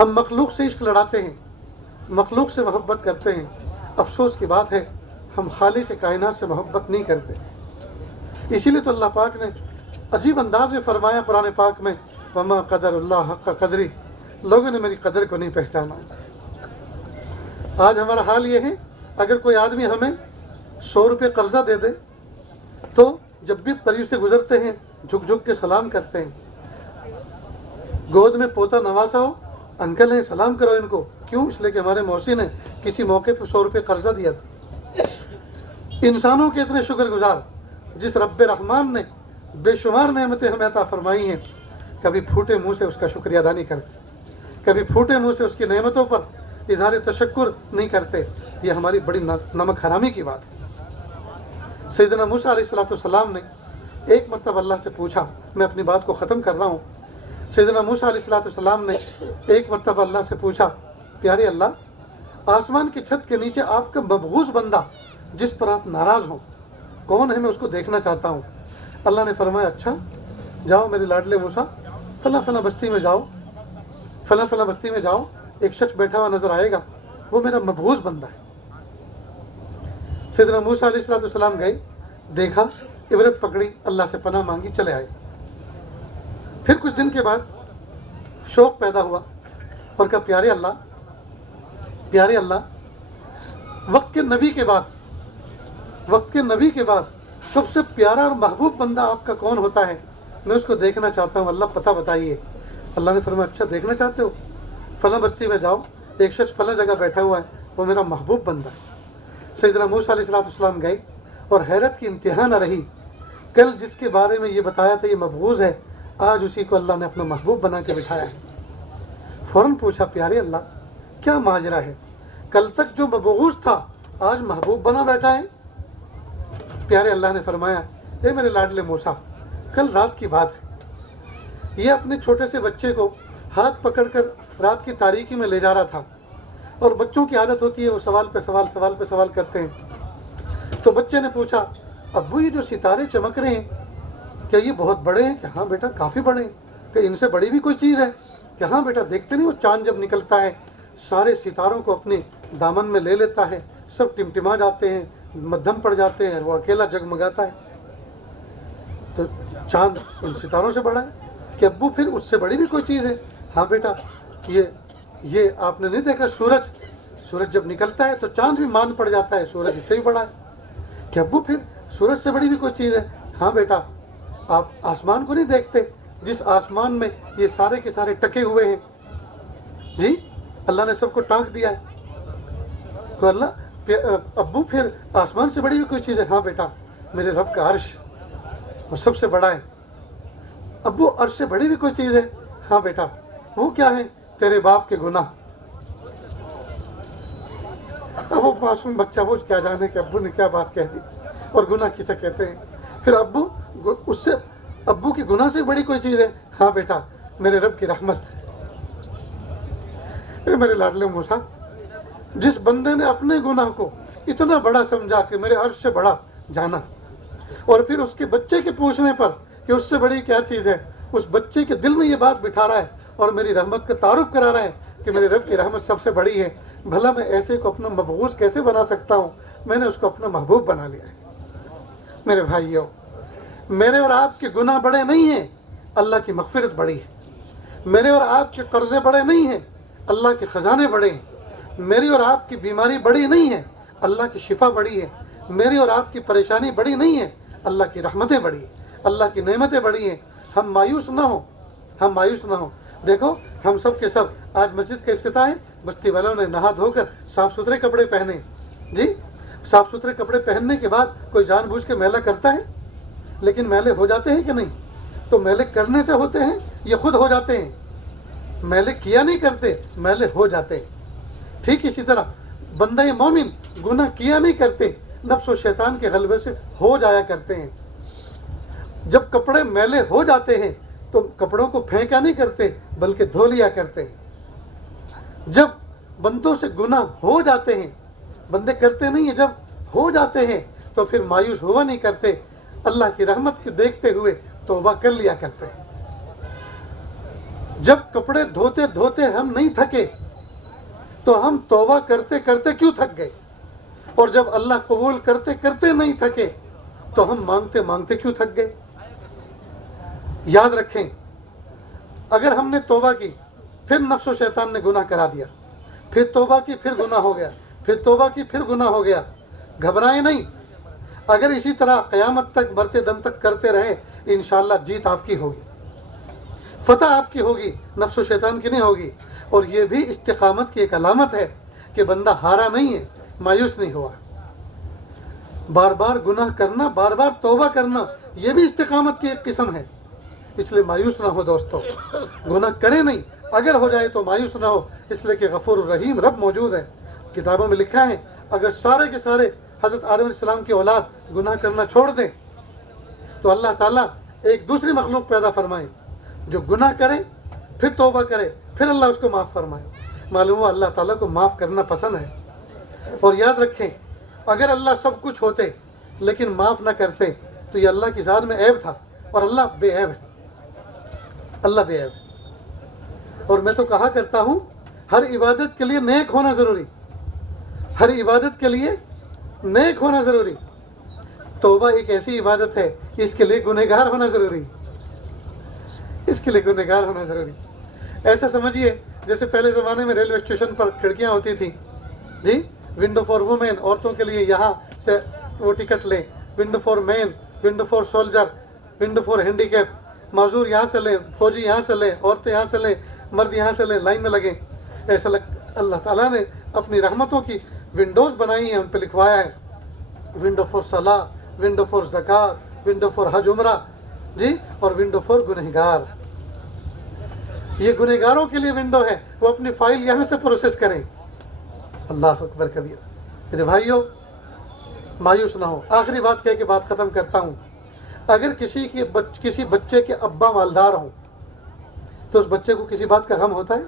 ہم مخلوق سے عشق لڑاتے ہیں، مخلوق سے محبت کرتے ہیں. افسوس کی بات ہے ہم خالق کائنات سے محبت نہیں کرتے. اسی لیے تو اللہ پاک نے عجیب انداز میں فرمایا قرآن پاک میں، وما قدر اللہ حق قدری، لوگوں نے میری قدر کو نہیں پہچانا. آج ہمارا حال یہ ہے، اگر کوئی آدمی ہمیں 100 روپے قرضہ دے دے تو جب بھی قریب سے گزرتے ہیں جھک جھک کے سلام کرتے ہیں. گود میں پوتا نواسا ہو، انکل ہیں سلام کرو ان کو. کیوں؟ اس لیے کہ ہمارے محسن نے کسی موقع پہ 100 روپے قرضہ دیا تھا. انسانوں کے اتنے شکر گزار جس رب رحمان نے بے شمار نعمتیں ہمیں عطا فرمائی ہیں، کبھی پھوٹے منہ سے اس کا شکریہ ادا نہیں کرتے، کبھی پھوٹے منہ سے اس کی نعمتوں پر اظہار تشکر نہیں کرتے. یہ ہماری بڑی نمک حرامی کی بات ہے. سیدنا موسیٰ علیہ السلام نے ایک مرتبہ اللہ سے پوچھا، میں اپنی بات کو ختم کر رہا ہوں، سیدنا موسیٰ علیہ السلام نے ایک مرتبہ اللہ سے پوچھا، پیارے اللہ، آسمان کی چھت کے نیچے آپ کا مبغوض بندہ جس پر آپ ناراض ہوں کون ہے؟ میں اس کو دیکھنا چاہتا ہوں۔ اللہ نے فرمایا، اچھا جاؤ میرے لاڈلے موسیٰ، فلاں فلاں بستی میں جاؤ، فلاں فلاں بستی میں جاؤ، ایک شخص بیٹھا ہوا نظر آئے گا، وہ میرا مبغوض بندہ ہے۔ سیدنا موسیٰ علیہ السلام گئے، دیکھا، عبرت پکڑی، اللہ سے پناہ مانگی، چلے آئے۔ پھر کچھ دن کے بعد شوق پیدا ہوا اور کہا، پیارے اللہ، وقت کے نبی کے بعد سب سے پیارا اور محبوب بندہ آپ کا کون ہوتا ہے؟ میں اس کو دیکھنا چاہتا ہوں، اللہ پتہ بتائیے۔ اللہ نے فرمایا، اچھا دیکھنا چاہتے ہو؟ فلاں بستی میں جاؤ، ایک شخص فلاں جگہ بیٹھا ہوا ہے، وہ میرا محبوب بندہ ہے۔ سیدنا موسیٰ علیہ السلام گئے اور حیرت کی انتہا نہ رہی، کل جس کے بارے میں یہ بتایا تھا یہ مبغوض ہے، آج اسی کو اللہ نے اپنا محبوب بنا کے بٹھایا ہے۔ فوراً پوچھا، پیارے اللہ کیا ماجرا ہے؟ کل تک جو مبغوض تھا آج محبوب بنا بیٹھا ہے؟ پیارے اللہ نے فرمایا، اے میرے لاڈلے موسیٰ، کل رات کی بات ہے، یہ اپنے چھوٹے سے بچے کو ہاتھ پکڑ کر رات کی تاریکی میں لے جا رہا تھا، اور بچوں کی عادت ہوتی ہے وہ سوال پہ سوال کرتے ہیں۔ تو بچے نے پوچھا، ابو یہ جو ستارے چمک رہے ہیں کیا یہ بہت بڑے ہیں؟ کہ ہاں بیٹا کافی بڑے ہیں۔ کہ ان سے بڑی بھی کوئی چیز ہے؟ کہ ہاں بیٹا دیکھتے نہیں وہ چاند جب نکلتا ہے سارے ستاروں کو اپنے دامن میں لے لیتا ہے، سب ٹمٹما جاتے ہیں، مدھم پڑ جاتے ہیں، وہ اکیلا جگمگاتا ہے۔ تو چاند ان ستاروں سے بڑا ہے؟ کہ ابو پھر اس سے بڑی بھی کوئی چیز ہے؟ ہاں بیٹا یہ آپ نے نہیں دیکھا سورج جب نکلتا ہے تو چاند بھی مان پڑ جاتا ہے، سورج اس سے بھی بڑا ہے۔ کہ ابو پھر سورج سے بڑی بھی کوئی چیز ہے؟ ہاں بیٹا آپ آسمان کو نہیں دیکھتے، جس آسمان میں یہ سارے کے سارے ٹکے ہوئے ہیں، جی اللہ نے سب کو ٹانک دیا ہے۔ تو ابو پھر آسمان سے بڑی بھی کوئی چیز ہے؟ ہاں بیٹا میرے رب کا عرش وہ سب سے بڑا ہے۔ ابو عرش سے بڑی بھی کوئی چیز ہے؟ ہاں بیٹا وہ کیا ہے؟ تیرے باپ کے گناہ۔ اب وہ معصوم بچہ وہ کیا جانے کہ ابو نے کیا بات کہہ دی، اور گناہ کسے کہتے ہیں؟ پھر ابو کی گناہ سے بڑی کوئی چیز ہے؟ ہاں بیٹا میرے رب کی رحمت۔ اے میرے لاڈلے موسیٰ، جس بندے نے اپنے گناہ کو اتنا بڑا سمجھا کہ میرے عرش سے بڑا جانا، اور پھر اس کے بچے کے پوچھنے پر کہ اس سے بڑی کیا چیز ہے، اس بچے کے دل میں یہ بات بٹھا رہا ہے اور میری رحمت کا تعارف کرا رہا ہے کہ میرے رب کی رحمت سب سے بڑی ہے، بھلا میں ایسے کو اپنا مبغوض کیسے بنا سکتا ہوں؟ میں نے اس کو اپنا محبوب بنا لیا ہے۔ میرے بھائیوں، میرے اور آپ کے گناہ بڑے نہیں ہیں، اللہ کی مغفرت بڑی ہے۔ میرے اور آپ کے قرضے بڑے نہیں ہیں، اللہ کے خزانے بڑے ہیں۔ میری اور آپ کی بیماری بڑی نہیں ہے، اللہ کی شفا بڑی ہے۔ میری اور آپ کی پریشانی بڑی نہیں ہے، اللہ کی رحمتیں بڑی ہیں، اللہ کی نعمتیں بڑی ہیں۔ ہم مایوس نہ ہوں۔ دیکھو ہم سب کے سب آج مسجد کا افتتاح ہے، بستی والوں نے نہا دھو کر صاف ستھرے کپڑے پہنے، جی صاف ستھرے کپڑے پہننے کے بعد کوئی جان بوجھ کے میلہ کرتا ہے؟ لیکن میلے ہو جاتے ہیں کہ نہیں؟ تو میلے کرنے سے ہوتے ہیں یہ خود ہو جاتے ہیں؟ میلے کیا نہیں کرتے، میلے ہو جاتے ہیں۔ ٹھیک اسی طرح بندہ مومن گناہ کیا نہیں کرتے، نفس و شیطان کے غلبے سے ہو جایا کرتے ہیں۔ جب کپڑے میلے ہو جاتے ہیں تو کپڑوں کو پھینکا نہیں کرتے بلکہ دھو لیا کرتے ہیں۔ جب بندوں سے گناہ ہو جاتے ہیں، بندے کرتے نہیں ہیں، جب ہو جاتے ہیں تو پھر مایوس ہوا نہیں کرتے، اللہ کی رحمت کو دیکھتے ہوئے توبہ کر لیا کرتے ہیں۔ جب کپڑے دھوتے دھوتے ہم نہیں تھکے تو ہم توبہ کرتے کرتے کیوں تھک گئے؟ اور جب اللہ قبول کرتے کرتے نہیں تھکے تو ہم مانگتے مانگتے کیوں تھک گئے؟ یاد رکھیں، اگر ہم نے توبہ کی پھر نفس و شیطان نے گناہ کرا دیا، پھر توبہ کی پھر گناہ ہو گیا، پھر توبہ کی پھر گناہ ہو گیا، گھبرائیں نہیں۔ اگر اسی طرح قیامت تک مرتے دم تک کرتے رہے، انشاءاللہ جیت آپ کی ہوگی، فتح آپ کی ہوگی، نفس و شیطان کی نہیں ہوگی۔ اور یہ بھی استقامت کی ایک علامت ہے کہ بندہ ہارا نہیں ہے، مایوس نہیں ہوا۔ بار بار گناہ کرنا، بار بار توبہ کرنا، یہ بھی استقامت کی ایک قسم ہے۔ اس لیے مایوس نہ ہو دوستو، گناہ کرے نہیں، اگر ہو جائے تو مایوس نہ ہو، اس لیے کہ غفور الرحیم رب موجود ہے۔ کتابوں میں لکھا ہے اگر سارے کے سارے حضرت آدم علیہ السلام کی اولاد گناہ کرنا چھوڑ دیں تو اللہ تعالیٰ ایک دوسری مخلوق پیدا فرمائے جو گناہ کرے پھر توبہ کرے پھر اللہ اس کو معاف فرمائے. معلوم ہوا اللہ تعالیٰ کو معاف کرنا پسند ہے. اور یاد رکھیں اگر اللہ سب کچھ ہوتے لیکن معاف نہ کرتے تو یہ اللہ کی ذات میں عیب تھا, اور اللہ بے عیب ہے. اللہ بے عیب ہے. اور میں تو کہا کرتا ہوں ہر عبادت کے لیے نیک ہونا ضروری, ہر عبادت کے لیے نیک ہونا ضروری. توبہ ایک ایسی عبادت ہے کہ اس کے لیے گنہگار ہونا ضروری, اس کے لیے گنہگار ہونا ضروری. ایسا سمجھیے جیسے پہلے زمانے میں ریلوے اسٹیشن پر کھڑکیاں ہوتی تھیں جی, ونڈو فار وومین, عورتوں کے لیے یہاں سے وہ ٹکٹ لیں, window for man, window for soldier, window for handicap, معذور یہاں سے لیں, فوجی یہاں سے لیں, عورتیں یہاں سے لیں, مرد یہاں سے لیں, لائن میں لگیں. ایسا اللہ تعالیٰ نے اپنی رحمتوں کی ونڈوز بنائی ہیں, ان پہ لکھوایا ہے ونڈو فار صلاح, ونڈو فار زکات, ونڈو فار حج عمرہ جی, اور ونڈو فار گنہگار. یہ گنہگاروں کے لیے ونڈو ہے, وہ اپنی فائل یہاں سے پروسیس کریں. اللہ اکبر کبیر. میرے بھائیوں مایوس نہ ہو, آخری بات کہہ کے بات ختم کرتا ہوں. اگر کسی بچے کے ابا مالدار ہوں تو اس بچے کو کسی بات کا غم ہوتا ہے؟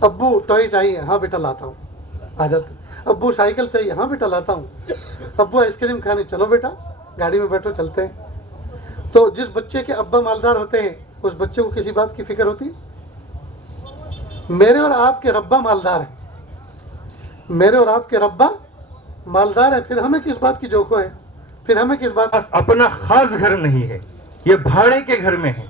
ابو ٹوائے چاہیے, ہاں بیٹا لاتا ہوں, آ جاتے. ابو سائیکل چاہیے, ہاں بیٹا لاتا ہوں. ابو آئس کریم کھانے, چلو بیٹا گاڑی میں بیٹھو چلتے ہیں. تو جس بچے کے ابا مالدار ہوتے ہیں اس بچے کو کسی بات کی فکر ہوتی؟ میرے اور آپ کے ربا مالدار ہیں, میرے اور آپ کے ربا مالدار ہیں, پھر ہمیں کس بات کی جوکو ہے, پھر ہمیں کس بات. اپنا خاص گھر نہیں ہے, یہ بھاڑے کے گھر میں ہے.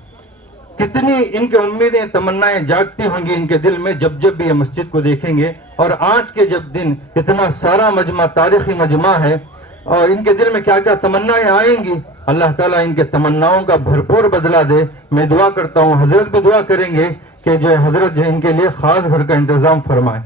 کتنی ان کی امیدیں تمنائیں جاگتی ہوں گی ان کے دل میں جب جب بھی یہ مسجد کو دیکھیں گے. اور آج کے جب دن اتنا سارا مجمع تاریخی مجمع ہے اور ان کے دل میں کیا کیا تمنائیں آئیں گی, اللہ تعالیٰ ان کے تمناؤں کا بھرپور بدلہ دے. میں دعا کرتا ہوں, حضرت بھی دعا کریں گے کہ جو حضرت جو ان کے لیے خاص گھر کا انتظام فرمائے.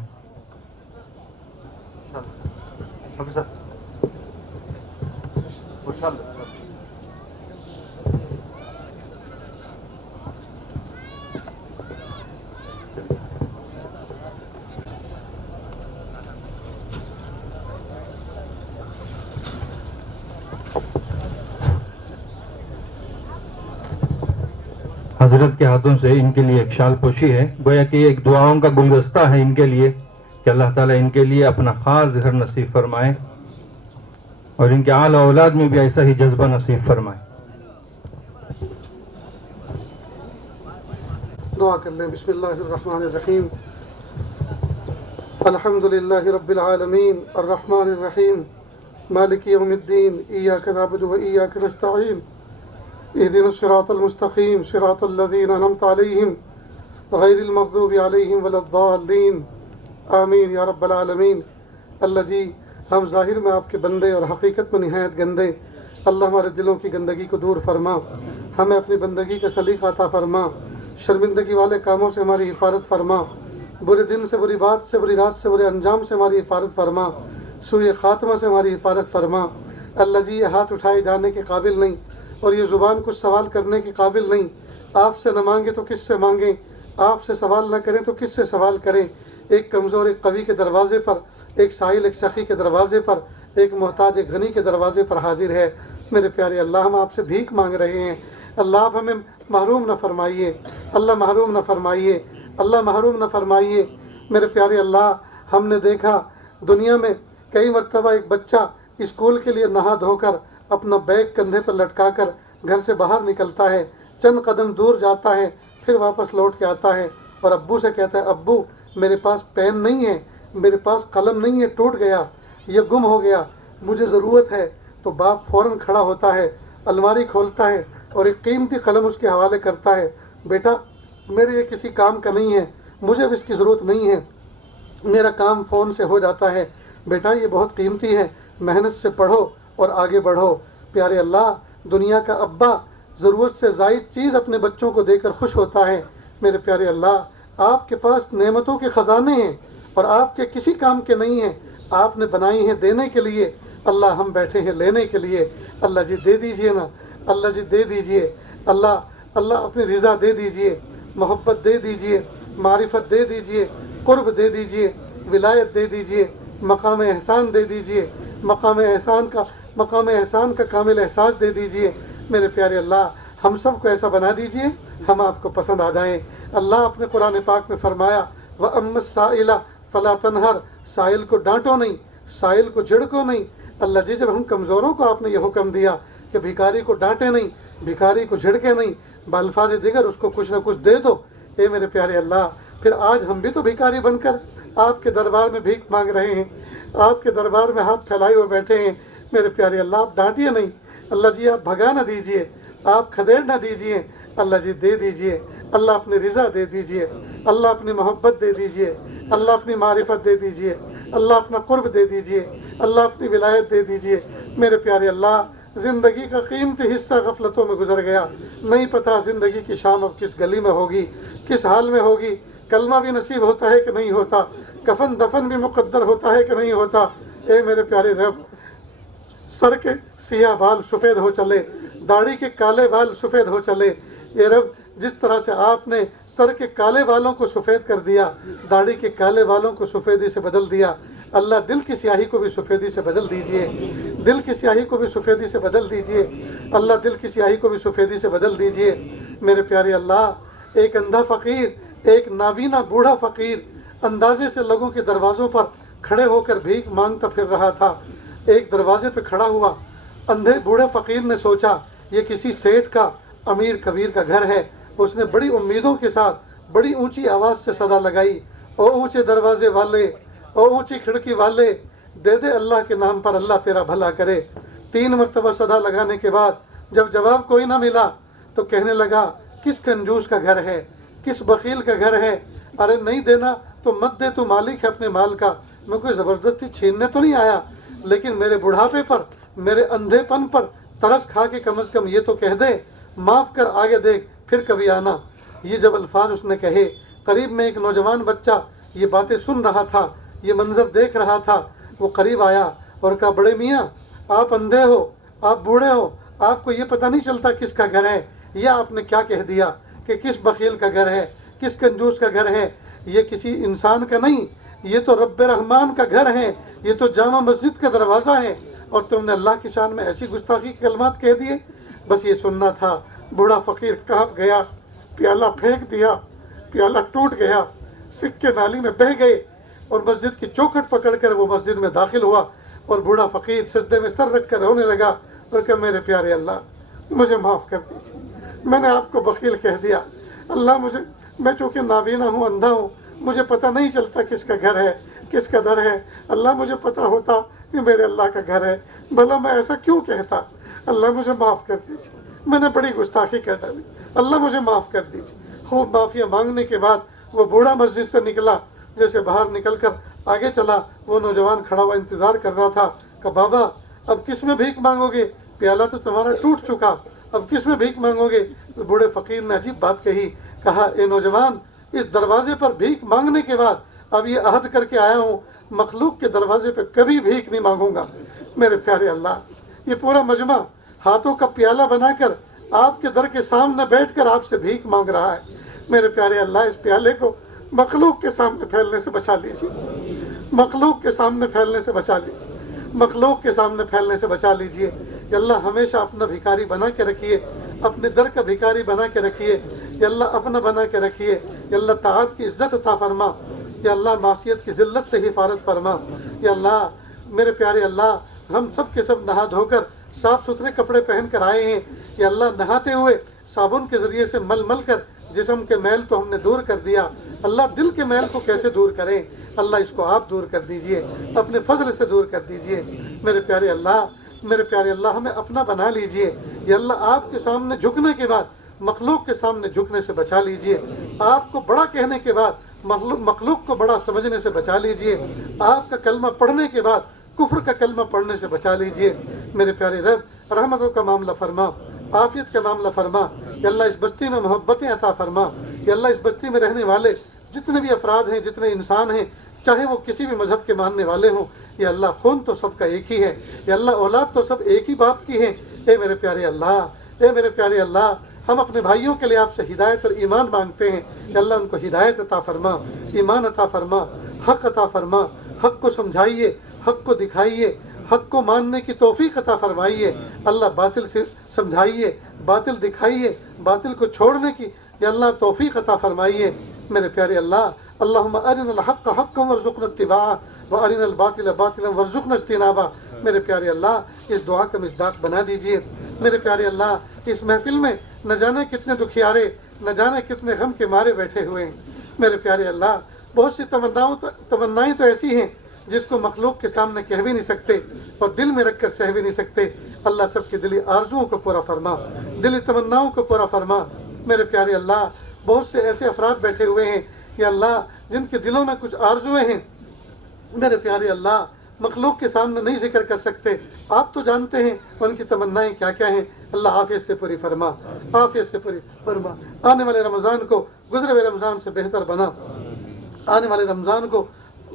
حضرت کے ہاتھوں سے ان کے لیے ایک شال پوشی ہے, گویا کہ ایک دعاؤں کا گلدستہ ہے ان کے لیے کہ اللہ تعالیٰ ان کے لیے اپنا خاص گھر نصیب فرمائے اور ان کے اعلی اولاد میں بھی ایسا ہی جذبہ نصیب فرمائے. دعا کر لیں. بسم اللہ الرحمن الرحیم. الحمد للہ رب العالمین الرحمن الرحیم مالک یوم الدین ایاک نعبد و ایاک نستعین اهدنا الصراط المستقیم صراط الذین انعمت علیہم غیر المغضوب علیہم ولا الضالین آمین یا رب العالمین. اللہ جی ہم ظاہر میں آپ کے بندے اور حقیقت میں نہایت گندے. اللہ ہمارے دلوں کی گندگی کو دور فرما, ہمیں اپنی بندگی کا سلیقہ عطا فرما, شرمندگی والے کاموں سے ہماری حفاظت فرما, برے دن سے, بری بات سے, بری رات سے, برے انجام سے ہماری حفاظت فرما, سوء خاتمہ سے ہماری حفاظت فرما. اللہ جی یہ ہاتھ اٹھائے جانے کے قابل نہیں اور یہ زبان کچھ سوال کرنے کے قابل نہیں. آپ سے نہ مانگے تو کس سے مانگیں, آپ سے سوال نہ کریں تو کس سے سوال کریں. ایک کمزور ایک قوی کے دروازے پر, ایک سائل ایک سخی کے دروازے پر, ایک محتاج ایک غنی کے دروازے پر حاضر ہے. میرے پیارے اللہ ہم آپ سے بھیک مانگ رہے ہیں. اللہ آپ ہمیں محروم نہ فرمائیے, اللہ محروم نہ فرمائیے, اللہ محروم نہ فرمائیے. میرے پیارے اللہ ہم نے دیکھا دنیا میں کئی مرتبہ ایک بچہ اسکول کے لیے نہا دھو کر اپنا بیگ کندھے پر لٹکا کر گھر سے باہر نکلتا ہے, چند قدم دور جاتا ہے, پھر واپس لوٹ کے آتا ہے اور ابو سے کہتا ہے ابو میرے پاس پین نہیں ہے, میرے پاس قلم نہیں ہے, ٹوٹ گیا, یہ گم ہو گیا, مجھے ضرورت ہے. تو باپ فوراً کھڑا ہوتا ہے, الماری کھولتا ہے اور ایک قیمتی قلم اس کے حوالے کرتا ہے. بیٹا میرے یہ کسی کام کا نہیں ہے, مجھے اب اس کی ضرورت نہیں ہے, میرا کام فون سے ہو جاتا ہے. بیٹا یہ بہت قیمتی ہے, محنت سے پڑھو اور آگے بڑھو. پیارے اللہ دنیا کا ابا ضرورت سے زائد چیز اپنے بچوں کو دے کر خوش ہوتا ہے. میرے پیارے اللہ آپ کے پاس نعمتوں کے خزانے ہیں اور آپ کے کسی کام کے نہیں ہیں, آپ نے بنائی ہیں دینے کے لیے. اللہ ہم بیٹھے ہیں لینے کے لیے. اللہ جی دے دیجئے نا, اللہ جی دے دیجئے. اللہ اپنی رضا دے دیجئے, محبت دے دیجئے, معرفت دے دیجئے, قرب دے دیجئے, ولایت دے دیجئے, مقام احسان دے دیجئے. مقام احسان کا مقام احسان کا کامل احساس دے دیجئے میرے پیارے اللہ، ہم سب کو ایسا بنا دیجئے ہم آپ کو پسند آ جائیں۔ اللہ اپنے قرآن پاک میں فرمایا وَأَمَّا السَّائِلَ فَلَا تَنْهَرْ، سائل کو ڈانٹو نہیں، سائل کو جھڑکو نہیں۔ اللہ جی جب ہم کمزوروں کو آپ نے یہ حکم دیا کہ بھیکاری کو ڈانٹے نہیں، بھیکاری کو جھڑکے نہیں، بالفاظ دیگر اس کو کچھ نہ کچھ دے دو، اے میرے پیارے اللہ، پھر آج ہم بھی تو بھیکاری بن کر آپ کے دربار میں بھیک مانگ رہے ہیں، آپ کے دربار میں ہاتھ پھیلائے ہوئے بیٹھے ہیں۔ میرے پیارے اللہ آپ ڈانٹیے نہیں، اللہ جی آپ بھگا نہ دیجئے، آپ کھدیڑ نہ دیجئے، اللہ جی دے دیجئے، اللہ اپنی رضا دے دیجئے، اللہ اپنی محبت دے دیجئے، اللہ اپنی معرفت دے دیجئے، اللہ اپنا قرب دے دیجئے، اللہ اپنی ولایت دے دیجئے۔ میرے پیارے اللہ زندگی کا قیمتی حصہ غفلتوں میں گزر گیا، نہیں پتہ زندگی کی شام اب کس گلی میں ہوگی، کس حال میں ہوگی، کلمہ بھی نصیب ہوتا ہے کہ نہیں ہوتا، کفن دفن بھی مقدر ہوتا ہے کہ نہیں ہوتا۔ اے میرے پیارے رب، سر کے سیاہ بال سفید ہو چلے، داڑھی کے کالے بال سفید ہو چلے۔ اے رب جس طرح سے آپ نے سر کے کالے بالوں کو سفید کر دیا، داڑھی کے کالے بالوں کو سفیدی سے بدل دیا، اللہ دل کی سیاہی کو بھی سفیدی سے بدل دیجئے، دل کی سیاہی کو بھی سفیدی سے بدل دیجئے، اللہ دل کی سیاہی کو بھی سفیدی سے بدل دیجئے۔ میرے پیارے اللہ، ایک اندھا فقیر، ایک نابینا بوڑھا فقیر اندازے سے لوگوں کے دروازوں پر کھڑے ہو کر بھیک مانگتا پھر رہا تھا۔ ایک دروازے پہ کھڑا ہوا اندھے بوڑھے فقیر نے سوچا یہ کسی سیٹھ کا، امیر کبیر کا گھر ہے۔ اس نے بڑی امیدوں کے ساتھ بڑی اونچی آواز سے صدا لگائی، او اونچے دروازے والے، او اونچی کھڑکی والے، دے دے اللہ کے نام پر، اللہ تیرا بھلا کرے۔ 3 مرتبہ صدا لگانے کے بعد جب جواب کوئی نہ ملا تو کہنے لگا کس کنجوس کا گھر ہے، کس بخیل کا گھر ہے، ارے نہیں دینا تو مت دے، تو مالک ہے اپنے مال کا، میں کوئی زبردستی چھیننے تو نہیں آیا، لیکن میرے بڑھاپے پر، میرے اندھے پن پر ترس کھا کے کم از کم یہ تو کہہ دے، معاف کر، آگے دیکھ، پھر کبھی آنا۔ یہ جب الفاظ اس نے کہے، قریب میں ایک نوجوان بچہ یہ باتیں سن رہا تھا، یہ منظر دیکھ رہا تھا، وہ قریب آیا اور کہا بڑے میاں آپ اندھے ہو، آپ بوڑھے ہو، آپ کو یہ پتہ نہیں چلتا کس کا گھر ہے، یہ آپ نے کیا کہہ دیا کہ کس بخیل کا گھر ہے، کس کنجوس کا گھر ہے؟ یہ کسی انسان کا نہیں، یہ تو رب رحمان کا گھر ہے، یہ تو جامع مسجد کا دروازہ ہے، اور تم نے اللہ کی شان میں ایسی گستاخی کے کلمات کہہ دیے۔ بس یہ سننا تھا۔ بوڑھا فقیر کانپ گیا، پیالہ پھینک دیا، پیالہ ٹوٹ گیا، سکے نالی میں بہہ گئے، اور مسجد کی چوکھٹ پکڑ کر وہ مسجد میں داخل ہوا، اور بوڑھا فقیر سجدے میں سر رکھ کر رونے لگا اور کہا میرے پیارے اللہ مجھے معاف کر دیجیے، میں نے آپ کو بخیل کہہ دیا، اللہ میں چونکہ نابینا ہوں، اندھا ہوں، مجھے پتہ نہیں چلتا کس کا گھر ہے، کس کا در ہے، اللہ مجھے پتہ ہوتا کہ میرے اللہ کا گھر ہے، بھلا میں ایسا کیوں کہتا، اللہ مجھے معاف کر دیجیے، میں نے بڑی گستاخی کر ڈالی، اللہ مجھے معاف کر دیجیے۔ خوب معافیا مانگنے کے بعد وہ بوڑھا مسجد سے نکلا، جیسے باہر نکل کر آگے چلا، وہ نوجوان کھڑا ہوا انتظار کر رہا تھا کہ بابا اب کس میں بھیک مانگو گے، پیالہ تو تمہارا ٹوٹ چکا، اب کس میں بھیک مانگو گے؟ تو بوڑھے فقیر نے عجیب بات کہی، کہا اے نوجوان اس دروازے پر بھیک مانگنے کے بعد اب یہ عہد کر کے آیا ہوں مخلوق کے دروازے پہ کبھی بھیک نہیں مانگوں گا۔ میرے پیارے اللہ، یہ پورا مجمع ہاتھوں کا پیالہ بنا کر آپ کے در کے سامنے بیٹھ کر آپ سے بھیک مانگ رہا ہے۔ میرے پیارے اللہ اس پیالے کو مخلوق کے سامنے پھیلنے سے بچا لیجیے، مخلوق کے سامنے پھیلنے سے بچا لیجیے، مخلوق کے سامنے پھیلنے سے بچا لیجیے۔ یا اللہ ہمیشہ اپنا بھیکاری بنا کے رکھیے، اپنے در کا بھیکاری بنا کے رکھیے، یا اللہ اپنا بنا کے رکھیے، یا اللہ طاعت کی عزت عطا فرما، یا اللہ معصیت کی ذلت سے حفاظت فرما۔ یا اللہ میرے پیارے اللہ ہم سب کے سب نہا دھو کر صاف ستھرے کپڑے پہن کر آئے ہیں، یا اللہ نہاتے ہوئے صابن کے ذریعے سے مل مل کر جسم کے میل تو ہم نے دور کر دیا، اللہ دل کے میل کو کیسے دور کریں؟ اللہ اس کو آپ دور کر دیجئے، اپنے فضل سے دور کر دیجئے۔ میرے پیارے اللہ ہمیں اپنا بنا لیجئے، یا اللہ آپ کے سامنے جھکنے کے بعد مخلوق کے سامنے جھکنے سے بچا لیجئے، آپ کو بڑا کہنے کے بعد مخلوق کو بڑا سمجھنے سے بچا لیجئے، آپ کا کلمہ پڑھنے کے بعد کفر کا کلمہ پڑھنے سے بچا لیجئے۔ میرے پیارے رب رحمتوں کا معاملہ فرما، عافیت کا معاملہ فرما، یا اللہ اس بستی میں محبتیں عطا فرما، یا اللہ اس بستی میں رہنے والے جتنے بھی افراد ہیں، جتنے انسان ہیں، چاہے وہ کسی بھی مذہب کے ماننے والے ہوں، یا اللہ خون تو سب کا ایک ہی ہے، یا اللہ اولاد تو سب ایک ہی باپ کی ہے۔ اے میرے پیارے اللہ، اے میرے پیارے اللہ، ہم اپنے بھائیوں کے لیے آپ سے ہدایت اور ایمان مانگتے ہیں، یا اللہ ان کو ہدایت عطا فرما، ایمان عطا فرما، حق عطا فرما، حق کو سمجھائیے، حق کو دکھائیے، حق کو ماننے کی توفیق عطا فرمائیے اللہ، باطل سے سمجھائیے، باطل دکھائیے، باطل کو چھوڑنے کی یا اللہ توفیق عطا فرمائیے میرے پیارے اللہ۔ اللہم ارنا الحق حقا وارزقنا اتباعہ وارنا الباطل باطلا وارزقنا اجتنابہ۔ میرے پیارے اللہ اس دعا کا مصداق بنا دیجئے میرے پیارے اللہ۔ اس محفل میں نہ جانے کتنے دکھیارے، نہ جانے کتنے غم کے مارے بیٹھے ہوئے ہیں میرے پیارے اللہ۔ بہت سی تمنائیں تو ایسی ہیں جس کو مخلوق کے سامنے کہہ بھی نہیں سکتے اور دل میں رکھ کر سہ بھی نہیں سکتے۔ اللہ سب کی دلی آرزوؤں کو پورا فرما، دلی تمناؤں کو پورا فرما میرے پیارے اللہ۔ بہت سے ایسے افراد بیٹھے ہوئے ہیں یا اللہ جن کے دلوں میں کچھ آرزویں ہیں میرے پیارے اللہ، مخلوق کے سامنے نہیں ذکر کر سکتے، آپ تو جانتے ہیں ان کی تمنائیں کیا کیا ہیں۔ اللہ عافیت سے پوری فرما، عافیت سے پوری فرما۔ آنے والے رمضان کو گزرے ہوئے رمضان سے بہتر بنا، آنے والے رمضان کو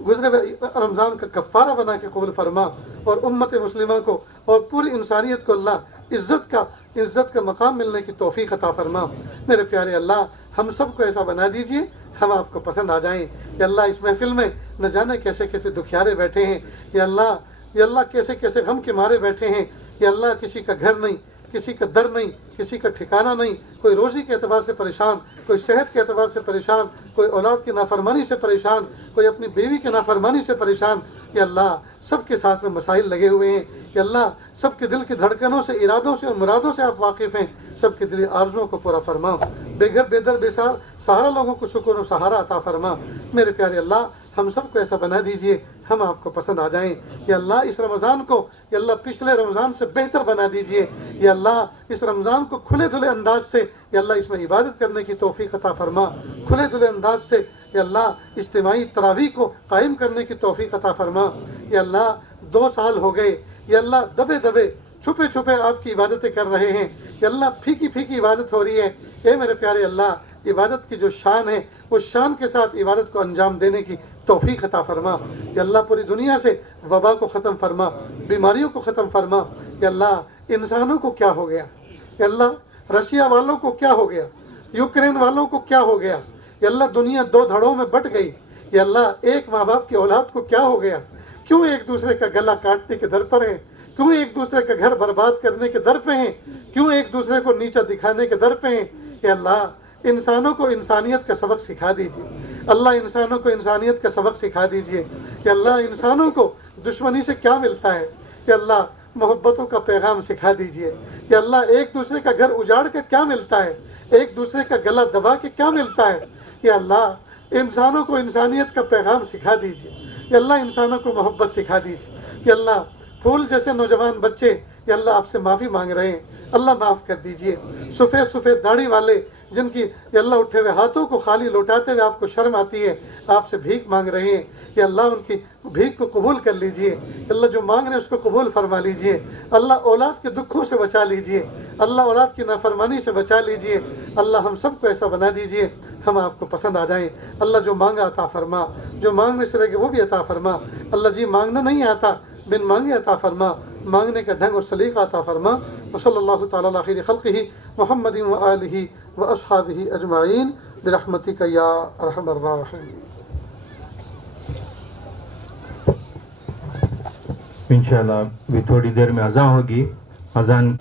گزرے ہوئے رمضان کا کفارہ بنا کے قبول فرما، اور امت مسلمہ کو اور پوری انسانیت کو اللہ عزت کا مقام ملنے کی توفیق عطا فرما میرے پیارے اللہ۔ ہم سب کو ایسا بنا دیجئے ہم آپ کو پسند آ جائیں یا اللہ۔ اس محفل میں نہ جانے کیسے کیسے دکھیارے بیٹھے ہیں یا اللہ کیسے کیسے غم کے مارے بیٹھے ہیں یا اللہ۔ کسی کا گھر نہیں، کسی کا در نہیں، کسی کا ٹھکانہ نہیں، کوئی روزی کے اعتبار سے پریشان، کوئی صحت کے اعتبار سے پریشان، کوئی اولاد کی نافرمانی سے پریشان، کوئی اپنی بیوی کی نافرمانی سے پریشان یا اللہ۔ سب کے ساتھ میں مسائل لگے ہوئے ہیں یا اللہ۔ سب کے دل کی دھڑکنوں سے، ارادوں سے اور مرادوں سے آپ واقف ہیں۔ سب کے دلی آرزوؤں کو پورا فرما، بے گھر بے در بے سہارا لوگوں کو سکون و سہارا عطا فرما میرے پیارے اللہ۔ ہم سب کو ایسا بنا دیجئے ہم آپ کو پسند آ جائیں یا اللہ۔ اس رمضان کو یا اللہ پچھلے رمضان سے بہتر بنا دیجئے یا اللہ۔ اس رمضان کو کھلے دھلے انداز سے یا اللہ اس میں عبادت کرنے کی توفیق عطا فرما، کھلے دھلے انداز سے یا اللہ اجتماعی تراویح کو قائم کرنے کی توفیق عطا فرما یا اللہ۔ 2 سال ہو گئے یا اللہ، دبے دبے چھپے چھپے آپ کی عبادتیں کر رہے ہیں یا اللہ۔ پھیکی پھیکی عبادت ہو رہی ہے اے میرے پیارے اللہ۔ عبادت کی جو شان ہے وہ شان کے ساتھ عبادت کو انجام دینے کی توفیق عطا فرما یا اللہ۔ پوری دنیا سے وبا کو ختم فرما، بیماریوں کو ختم فرما یا اللہ۔ انسانوں کو کیا ہو گیا یا اللہ، رشیا والوں کو کیا ہو گیا، یوکرین والوں کو کیا ہو گیا یا اللہ۔ دنیا 2 دھڑوں میں بٹ گئی یا اللہ۔ ایک ماں باپ کی اولاد کو کیا ہو گیا، کیوں ایک دوسرے کا گلا کاٹنے کے در پر ہیں، کیوں ایک دوسرے کا گھر برباد کرنے کے در پہ ہیں، کیوں ایک دوسرے کو نیچا دکھانے کے در پہ ہیں یا اللہ۔ انسانوں کو انسانیت کا سبق سکھا دیجیے اللہ، انسانوں کو انسانیت کا سبق سکھا دیجیے کہ اللہ۔ انسانوں کو دشمنی سے کیا ملتا ہے کہ اللہ، محبتوں کا پیغام سکھا دیجیے کہ اللہ۔ ایک دوسرے کا گھر اجاڑ کے کیا ملتا ہے، ایک دوسرے کا گلا دبا کے کیا ملتا ہے یا اللہ۔ انسانوں کو انسانیت کا پیغام سکھا دیجیے یا اللہ، انسانوں کو محبت سکھا دیجیے یا اللہ۔ پھول جیسے نوجوان بچے یا اللہ آپ سے معافی مانگ رہے ہیں، اللہ معاف کر دیجئے۔ سفید سفید داڑھی والے جن کی یا اللہ اٹھے ہوئے ہاتھوں کو خالی لوٹاتے ہوئے آپ کو شرم آتی ہے، آپ سے بھیک مانگ رہے ہیں یا اللہ، ان کی بھیک کو قبول کر لیجئے اللہ۔ جو مانگ رہے ہیں اس کو قبول فرما لیجئے اللہ۔ اولاد کے دکھوں سے بچا لیجئے اللہ، اولاد کی نافرمانی سے بچا لیجئے اللہ۔ ہم سب کو ایسا بنا دیجئے ہم آپ کو پسند آ جائیں اللہ۔ جو مانگا عطا فرما، جو مانگنے سے لگے وہ بھی عطا فرما اللہ جی۔ مانگنا نہیں آتا، بن مانگے عطا فرما، مانگنے کا ڈھنگ اور سلیقہ عطا فرما۔ وصلی اللہ تعالی علی خیر خلقہ محمد و آلہ و اصحابہ اجمعین برحمتک یا ارحم الراحمین۔ انشاءاللہ ابھی تھوڑی دیر میں اذان ہوگی، اذان